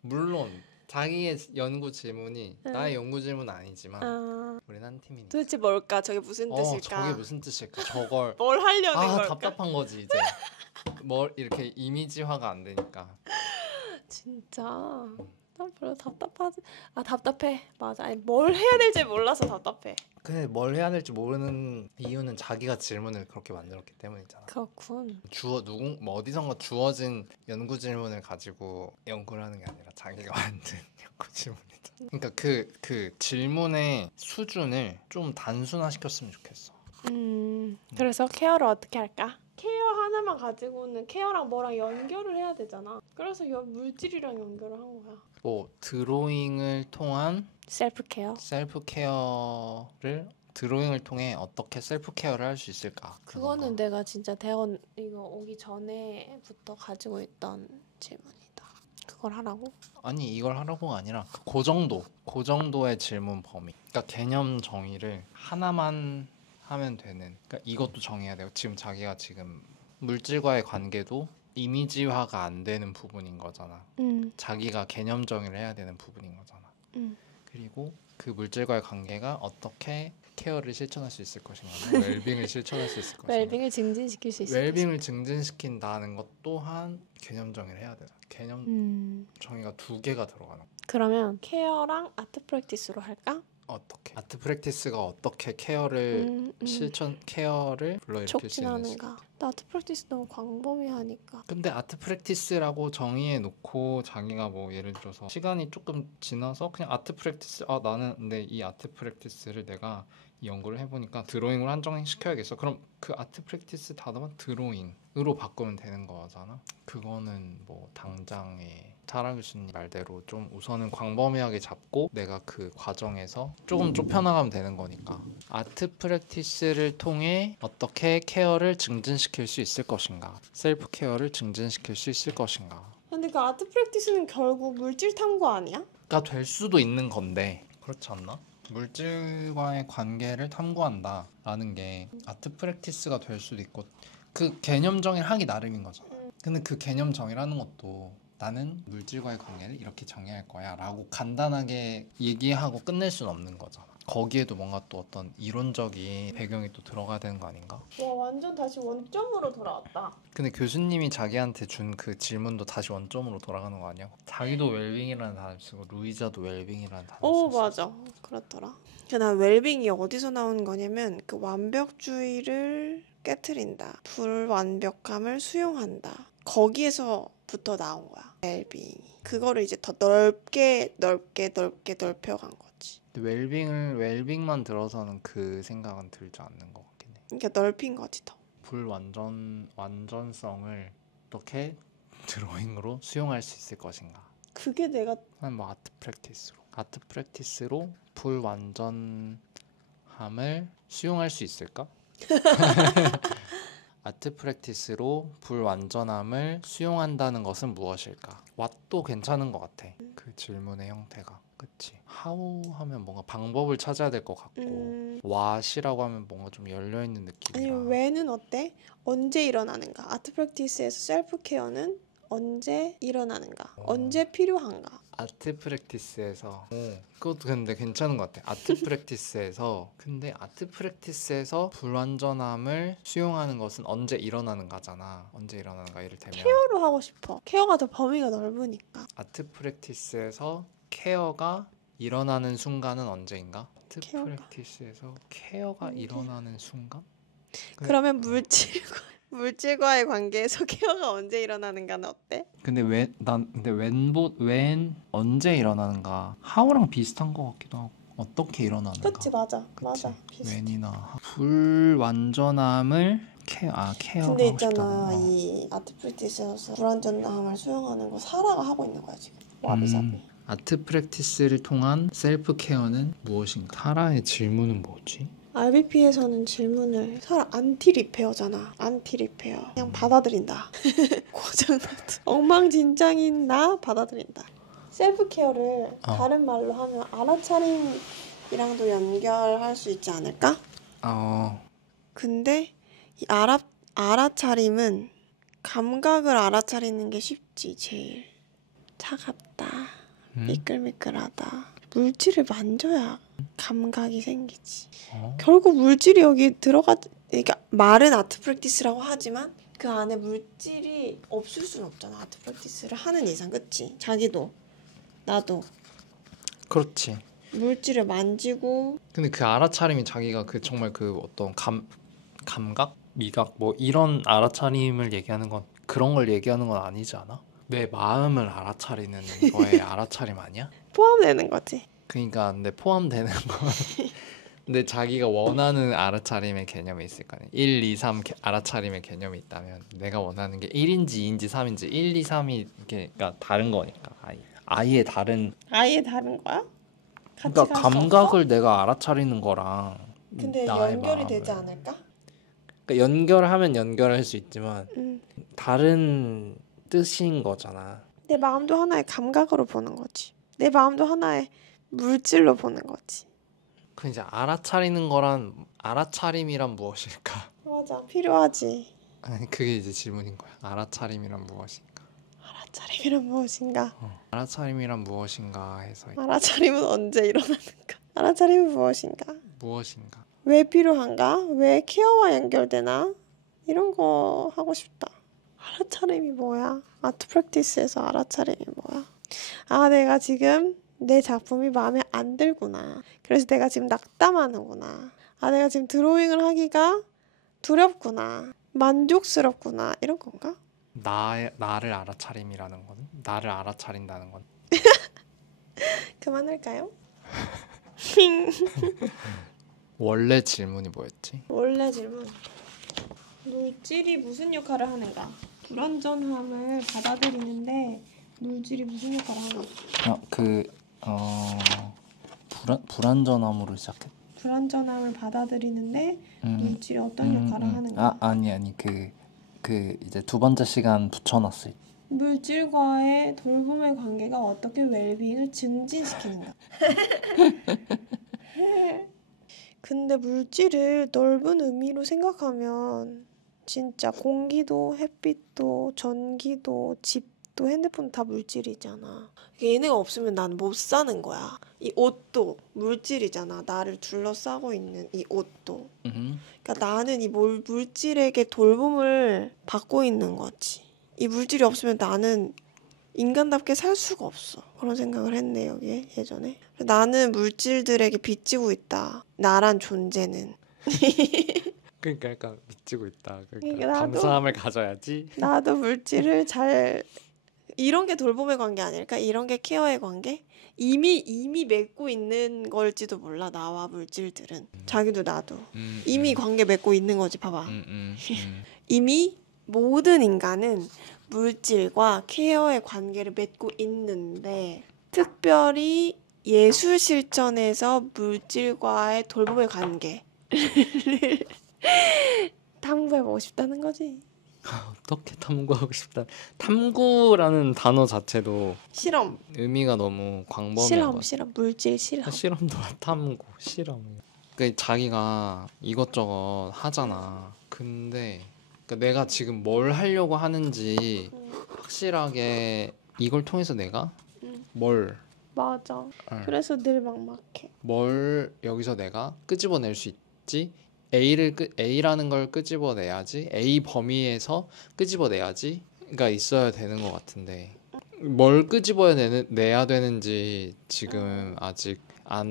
물론 자기의 연구 질문이 나의 연구 질문은 아니지만 우리는 한 팀이니까. 도대체 뭘까? 저게 무슨 뜻일까? 저게 무슨 뜻일까? 저걸 뭘 하려는 걸까? 답답한 거지 이제. 뭘 이렇게 이미지화가 안 되니까. 진짜 난 별로 답답해. 맞아. 아니, 뭘 해야 될지 몰라서 답답해. 근데 뭘 해야 될지 모르는 이유는 자기가 질문을 그렇게 만들었기 때문이잖아. 그렇군. 어디선가 주어진 연구 질문을 가지고 연구를 하는 게 아니라 자기가 만든 연구 질문이잖아. 그러니까 그 질문의 수준을 좀 단순화시켰으면 좋겠어. 그래서 케어를 어떻게 할까? 케어 하나만 가지고는 케어랑 뭐랑 연결을 해야 되잖아. 그래서 물질이랑 연결을 한 거야. 뭐 드로잉을 통한 셀프 케어. 드로잉을 통해 어떻게 셀프 케어를 할 수 있을까? 그거는 내가 진짜 대원 이거 오기 전에부터 가지고 있던 질문이다. 그걸 하라고? 아니 이걸 하라고가 아니라 그 정도의 질문 범위. 그러니까 개념 정의를 하나만 하면 되는. 그러니까 이것도 정해야 돼요. 자기가 물질과의 관계도 이미지화가 안 되는 부분인 거잖아. 자기가 개념 정의를 해야 되는 부분인 거잖아. 그리고 그 물질과의 관계가 어떻게 케어를 실천할 수 있을 것인가, 웰빙을 실천할 수 있을 것인가. 웰빙을 증진시킬 수 있을 웰빙을 증진시킨다는 것 또한 개념 정의를 해야 돼. 개념 정의가 2개가 들어가는. 그러면 케어랑 아트 프랙티스로 할까? 어떻게? 아트 프랙티스가 어떻게 케어를 불러일으킬 수 있는지. 촉진하는가? 나 아트 프랙티스 너무 광범위하니까. 근데 아트 프랙티스라고 정의해 놓고 자기가 뭐 예를 들어서 시간이 조금 지나서 그냥 아트 프랙티스 나는 근데 이 아트 프랙티스를 내가 연구를 해보니까 드로잉으로 한정시켜야겠어. 그럼 그 아트 프랙티스 단어만 드로잉으로 바꾸면 되는 거잖아. 그거는 뭐 당장에 타라 교수님 말대로 좀 우선은 광범위하게 잡고 내가 그 과정에서 조금 좁혀나가면 되는 거니까. 아트 프랙티스를 통해 어떻게 케어를 증진시킬 수 있을 것인가, 셀프 케어를 증진시킬 수 있을 것인가. 근데 그 아트 프랙티스는 결국 물질 탐구 아니야? 가 될 수도 있는 건데 그렇지 않나? 물질과의 관계를 탐구한다라는 게 아트 프랙티스가 될 수도 있고 그 개념 정의를 하기 나름인 거잖아. 근데 그 개념 정의라는 것도 나는 물질과의 관계를 이렇게 정의할 거야 라고 간단하게 얘기하고 끝낼 수는 없는 거잖아. 거기에도 뭔가 또 어떤 이론적인 배경이 또 들어가야 되는 거 아닌가? 와 완전 다시 원점으로 돌아왔다. 근데 교수님이 자기한테 준 그 질문도 다시 원점으로 돌아가는 거 아니야? 자기도 웰빙이라는 단어 쓰고 루이자도 웰빙이라는 단어 오 썼어. 맞아 그렇더라. 난 웰빙이 어디서 나온 거냐면 그 완벽주의를 깨트린다, 불완벽함을 수용한다, 거기에서부터 나온 거야 웰빙이. 그거를 이제 더 넓게 넓혀간 거지. 근데 웰빙만 들어서는 그 생각은 들지 않는 것 같긴 해. 그러니까 넓힌 거지 더. 완전성을 어떻게 드로잉으로 수용할 수 있을 것인가. 그게 내가 난 뭐 아트 프랙티스로 불완전함을 수용할 수 있을까? 아트 프랙티스로 불완전함을 수용한다는 것은 무엇일까? What도 괜찮은 것 같아. 그 질문의 형태가. 그치? How 하면 뭔가 방법을 찾아야 될 것 같고 What이라고 하면 뭔가 좀 열려있는 아니 느낌이라. 왜는 어때? 언제 일어나는가? 아트 프랙티스에서 셀프 케어는 언제 일어나는가? 언제 필요한가? 아트 프랙티스에서 그것도 근데 괜찮은 것 같아. 아트 프랙티스에서 불완전함을 수용하는 것은 언제 일어나는가잖아. 언제 일어나는가 이를테면 케어로 하고 싶어. 케어가 더 범위가 넓으니까. 아트 프랙티스에서 케어가 일어나는 순간은 언제인가? 아트 케어가. 프랙티스에서 케어가 일어나는 순간? 그러면 물질과의 관계에서 케어가 언제 일어나는가는 어때? 근데 when 언제 일어나는가? how랑 비슷한 것 같기도 하고 어떻게 일어나는가? 그치 맞아. 그치? 맞아. 비슷해. when이나 불완전함을 케어가 근데 하고 있잖아 싶다는 거. 이 아트 프랙티스에서 불완전함을 수용하는 거 사라가 하고 있는 거야 지금. 와비사비. 아트 프랙티스를 통한 셀프 케어는 무엇인가? 타라의 질문은 뭐지? RBP에서는 질문을 사라 안티 리페어잖아. 안티 리페어. 그냥 받아들인다. 고장나도. 엉망진창인 나 받아들인다. 셀프 케어를 다른 말로 하면 알아차림이랑도 연결할 수 있지 않을까? 근데 이 알아차림은 감각을 알아차리는 게 쉽지 제일. 차갑다. 미끌미끌하다. 물질을 만져야 감각이 생기지. 결국 물질이 여기 그러니까 말은 아트 프랙티스라고 하지만 그 안에 물질이 없을 수는 없잖아. 아트 프랙티스를 하는 이상, 그치? 자기도 나도 그렇지. 물질을 만지고. 근데 그 알아차림이 자기가 그 정말 그 어떤 감각? 미각? 뭐 이런 알아차림을 얘기하는 건 그런 걸 얘기하는 건 아니지 않아? 내 마음을 알아차리는 거에 알아차림 아니야? 포함되는 거지. 그러니까 근데 포함되는 건 근데 자기가 원하는 알아차림의 개념이 있을 거 아니야. 1, 2, 3 알아차림의 개념이 있다면 내가 원하는 게 1인지 2인지 3인지 1, 2, 3이 그러니까 다른 거니까 아예 다른 거야? 그러니까 감각을 내가 알아차리는 거랑 근데 나의 연결이 마음을. 되지 않을까? 그러니까 연결하면 연결할 수 있지만 다른 뜻인 거잖아. 내 마음도 하나의 감각으로 보는 거지. 내 마음도 하나의 물질로 보는 거지. 그 이제 알아차림이란 무엇일까? 맞아, 필요하지. 아니 그게 이제 질문인 거야. 알아차림이란 무엇인가? 알아차림이란 무엇인가? 알아차림이란 무엇인가 해서 알아차림은 언제 일어나는가? 알아차림은 무엇인가? 무엇인가? 왜 필요한가? 왜 케어와 연결되나? 이런 거 하고 싶다. 알아차림이 뭐야? 아트 프랙티스에서 알아차림이 뭐야? 내가 지금 내 작품이 마음에 안 들구나. 그래서 내가 지금 낙담하는구나. 내가 지금 드로잉을 하기가 두렵구나. 만족스럽구나. 이런 건가? 나를 알아차림이라는 건 나를 알아차린다는 건 그만할까요? 원래 질문이 뭐였지? 원래 질문. 물질이 무슨 역할을 하는가? 불완전함을 받아들이는데 물질이 무슨 역할을 하는가? 불완전함으로 시작해. 불완전함을 받아들이는데 물질이 어떤 역할을 하는가? 아니 이제 두 번째 시간 붙여놨을 때. 물질과의 돌봄의 관계가 어떻게 웰빙을 증진시키는가? 근데 물질을 넓은 의미로 생각하면 진짜 공기도 햇빛도 전기도 집도 핸드폰 다 물질이잖아. 얘네가 없으면 난 못 사는 거야. 이 옷도 물질이잖아. 나를 둘러싸고 있는 이 옷도. 그러니까 나는 이 물질에게 돌봄을 받고 있는 거지. 이 물질이 없으면 나는 인간답게 살 수가 없어. 그런 생각을 했네 여기에 예전에. 나는 물질들에게 빚지고 있다. 나란 존재는. 그러니까 약간 미치고 있다. 그러니까 나도- 감사함을 가져야지. 나도 물질을 잘 이런 게 돌봄의 관계 아닐까? 이런 게 케어의 관계? 이미 맺고 있는 걸지도 몰라. 나와 물질들은. 자기도 나도. 이미 관계 맺고 있는 거지. 봐봐. 이미 모든 인간은 물질과 케어의 관계를 맺고 있는데 특별히 예술 실전에서 물질과의 돌봄의 관계를 탐구해보고 싶다는 거지. 어떻게 탐구하고 싶다. 탐구라는 단어 자체도 실험. 의미가 너무 광범위한 것 같아. 실험. 물질 실험. 실험도 탐구, 실험. 그러니까 자기가 이것저것 하잖아. 근데 그러니까 내가 지금 뭘 하려고 하는지 확실하게 이걸 통해서 내가 뭘 맞아. 그래서 늘 막막해. 뭘 여기서 내가 끄집어낼 수 있지? A라는 걸 끄집어내야지. A 범위에서 끄집어내야지. 가 있어야 되는 것 같은데 뭘 내야 되는지 지금 아직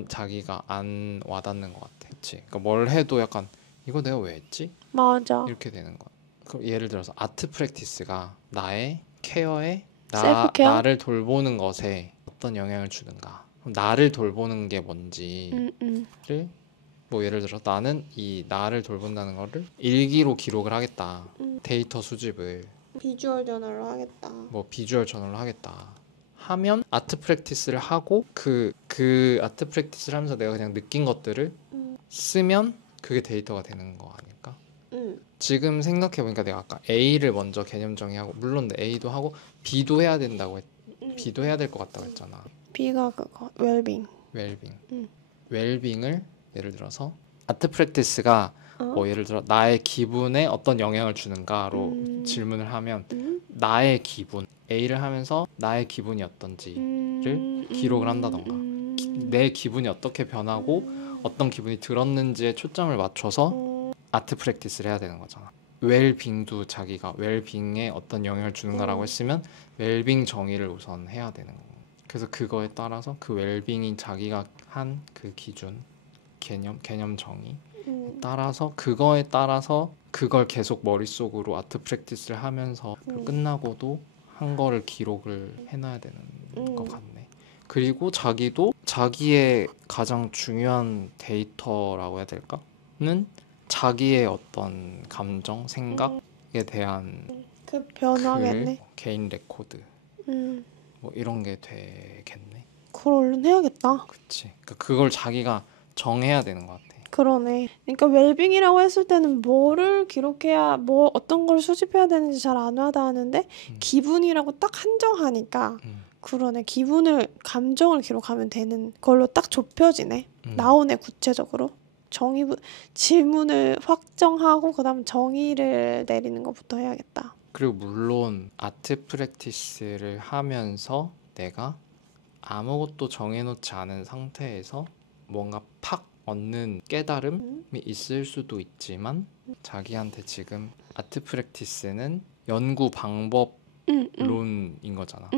자기가 안 와닿는 것 같아. 그치? 그러니까 뭘 해도 약간 이거 내가 왜 했지? 맞아. 이렇게 되는 거야. 그럼 예를 들어서 아트 프랙티스가 나의 케어에 셀프케어? 나를 돌보는 것에 어떤 영향을 주는가? 그럼 나를 돌보는 게 뭔지를 뭐 예를 들어 나는 이 나를 돌본다는 거를 일기로 기록을 하겠다. 데이터 수집을 비주얼 저널로 하겠다. 뭐 비주얼 저널로 하겠다. 하면 아트 프랙티스를 하고 그 아트 프랙티스를 하면서 내가 그냥 느낀 것들을 쓰면 그게 데이터가 되는 거 아닐까? 지금 생각해보니까 내가 아까 A를 먼저 개념 정의하고 물론 A도 하고 B도 해야 된다고 B도 해야 될 것 같다고 했잖아. B가 그거 웰빙. 웰빙을 예를 들어서 아트 프랙티스가 뭐 예를 들어 나의 기분에 어떤 영향을 주는가로 질문을 하면 나의 기분 A를 하면서 나의 기분이 어떤지를 기록을 한다던가 내 기분이 어떻게 변하고 어떤 기분이 들었는지에 초점을 맞춰서 아트 프랙티스를 해야 되는 거잖아. 웰빙도 자기가 웰빙에 어떤 영향을 주는가라고 했으면 웰빙 정의를 우선 해야 되는 거고 그래서 그거에 따라서 그 웰빙인 자기가 한 그 기준 개념 정의 따라서 그거에 따라서 그걸 계속 머릿속으로 아트 프랙티스를 하면서 끝나고도 한 거를 기록을 해놔야 되는 것 같네. 그리고 자기도 자기의 가장 중요한 데이터라고 해야 될까?는 자기의 어떤 감정, 생각에 대한 그 변화겠네. 개인 레코드 뭐 이런 게 되겠네. 그걸 얼른 해야겠다. 그치. 그러니까 그걸 자기가 정해야 되는 것 같아. 그러네. 그러니까 웰빙이라고 했을 때는 뭐를 기록해야 뭐 어떤 걸 수집해야 되는지 잘 안 와닿았는데 기분이라고 딱 한정하니까 그러네. 기분을 감정을 기록하면 되는 걸로 딱 좁혀지네. 나오네 구체적으로. 질문을 확정하고 그다음 정의를 내리는 것부터 해야겠다. 그리고 물론 아트 프랙티스를 하면서 내가 아무것도 정해놓지 않은 상태에서 뭔가 팍 얻는 깨달음이 있을 수도 있지만 자기한테 지금 아트 프랙티스는 연구 방법론인 거잖아.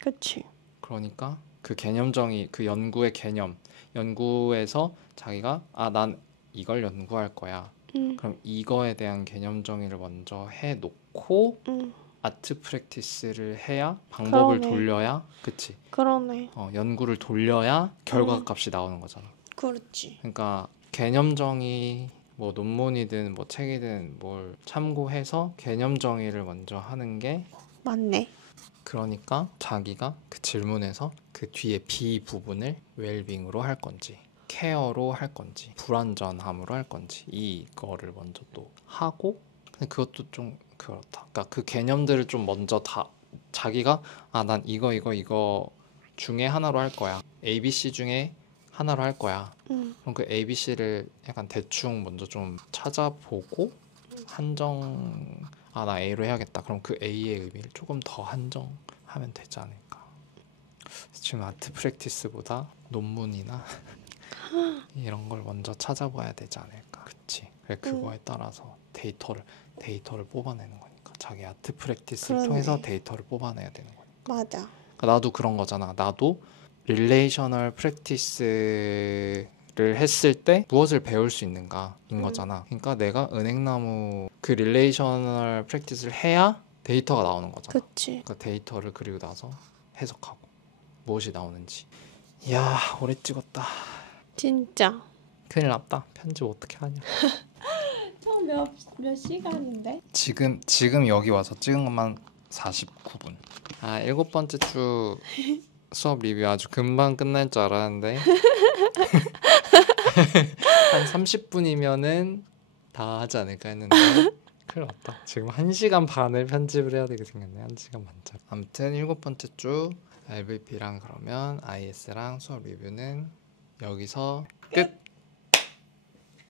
그치. 그러니까 그 개념 정의, 그 연구의 개념, 연구에서 자기가 난 이걸 연구할 거야. 그럼 이거에 대한 개념 정의를 먼저 해놓고 아트 프랙티스를 해야 방법을 그러네. 돌려야 그치? 그러네. 연구를 돌려야 결과 값이 나오는 거잖아. 그렇지. 그러니까 개념 정의 뭐 논문이든 뭐 책이든 뭘 참고해서 개념 정의를 먼저 하는 게 맞네. 그러니까 자기가 그 질문에서 그 뒤에 B 부분을 웰빙으로 할 건지 케어로 할 건지 불완전함으로 할 건지 이거를 먼저 또 하고 근데 그것도 좀 그렇다. 그러니까 그 개념들을 좀 먼저 다 자기가 난 이거 중에 하나로 할 거야. A, B, C 중에 하나로 할 거야. 그럼 그 A, B, C를 약간 대충 먼저 좀 찾아보고 나 A로 해야겠다. 그럼 그 A의 의미를 조금 더 한정하면 되지 않을까. 지금 아트 프랙티스보다 논문이나 이런 걸 먼저 찾아봐야 되지 않을까. 그치? 그거에 따라서 데이터를 뽑아내는 거니까. 자기 아트 프랙티스를 그러네. 통해서 데이터를 뽑아내야 되는 거니까. 맞아. 그러니까 나도 그런 거잖아. 나도 릴레이셔널 프랙티스를 했을 때 무엇을 배울 수 있는가인 거잖아. 그러니까 내가 은행나무 그 릴레이셔널 프랙티스를 해야 데이터가 나오는 거잖아. 그치. 그러니까 데이터를 그리고 나서 해석하고 무엇이 나오는지. 이야, 오래 찍었다. 진짜. 큰일 났다. 편집 어떻게 하냐. 몇 시간인데? 지금 여기 와서 찍은 것만 49분. 7번째 주 수업 리뷰 아주 금방 끝날 줄 알았는데 한 30분이면은 다 하지 않을까 했는데 큰일 났다. 지금 1시간 반을 편집을 해야 되게 생겼네. 1시간 반짜리. 아무튼 7번째 주 LVP랑 그러면 IS랑 수업 리뷰는 여기서 끝!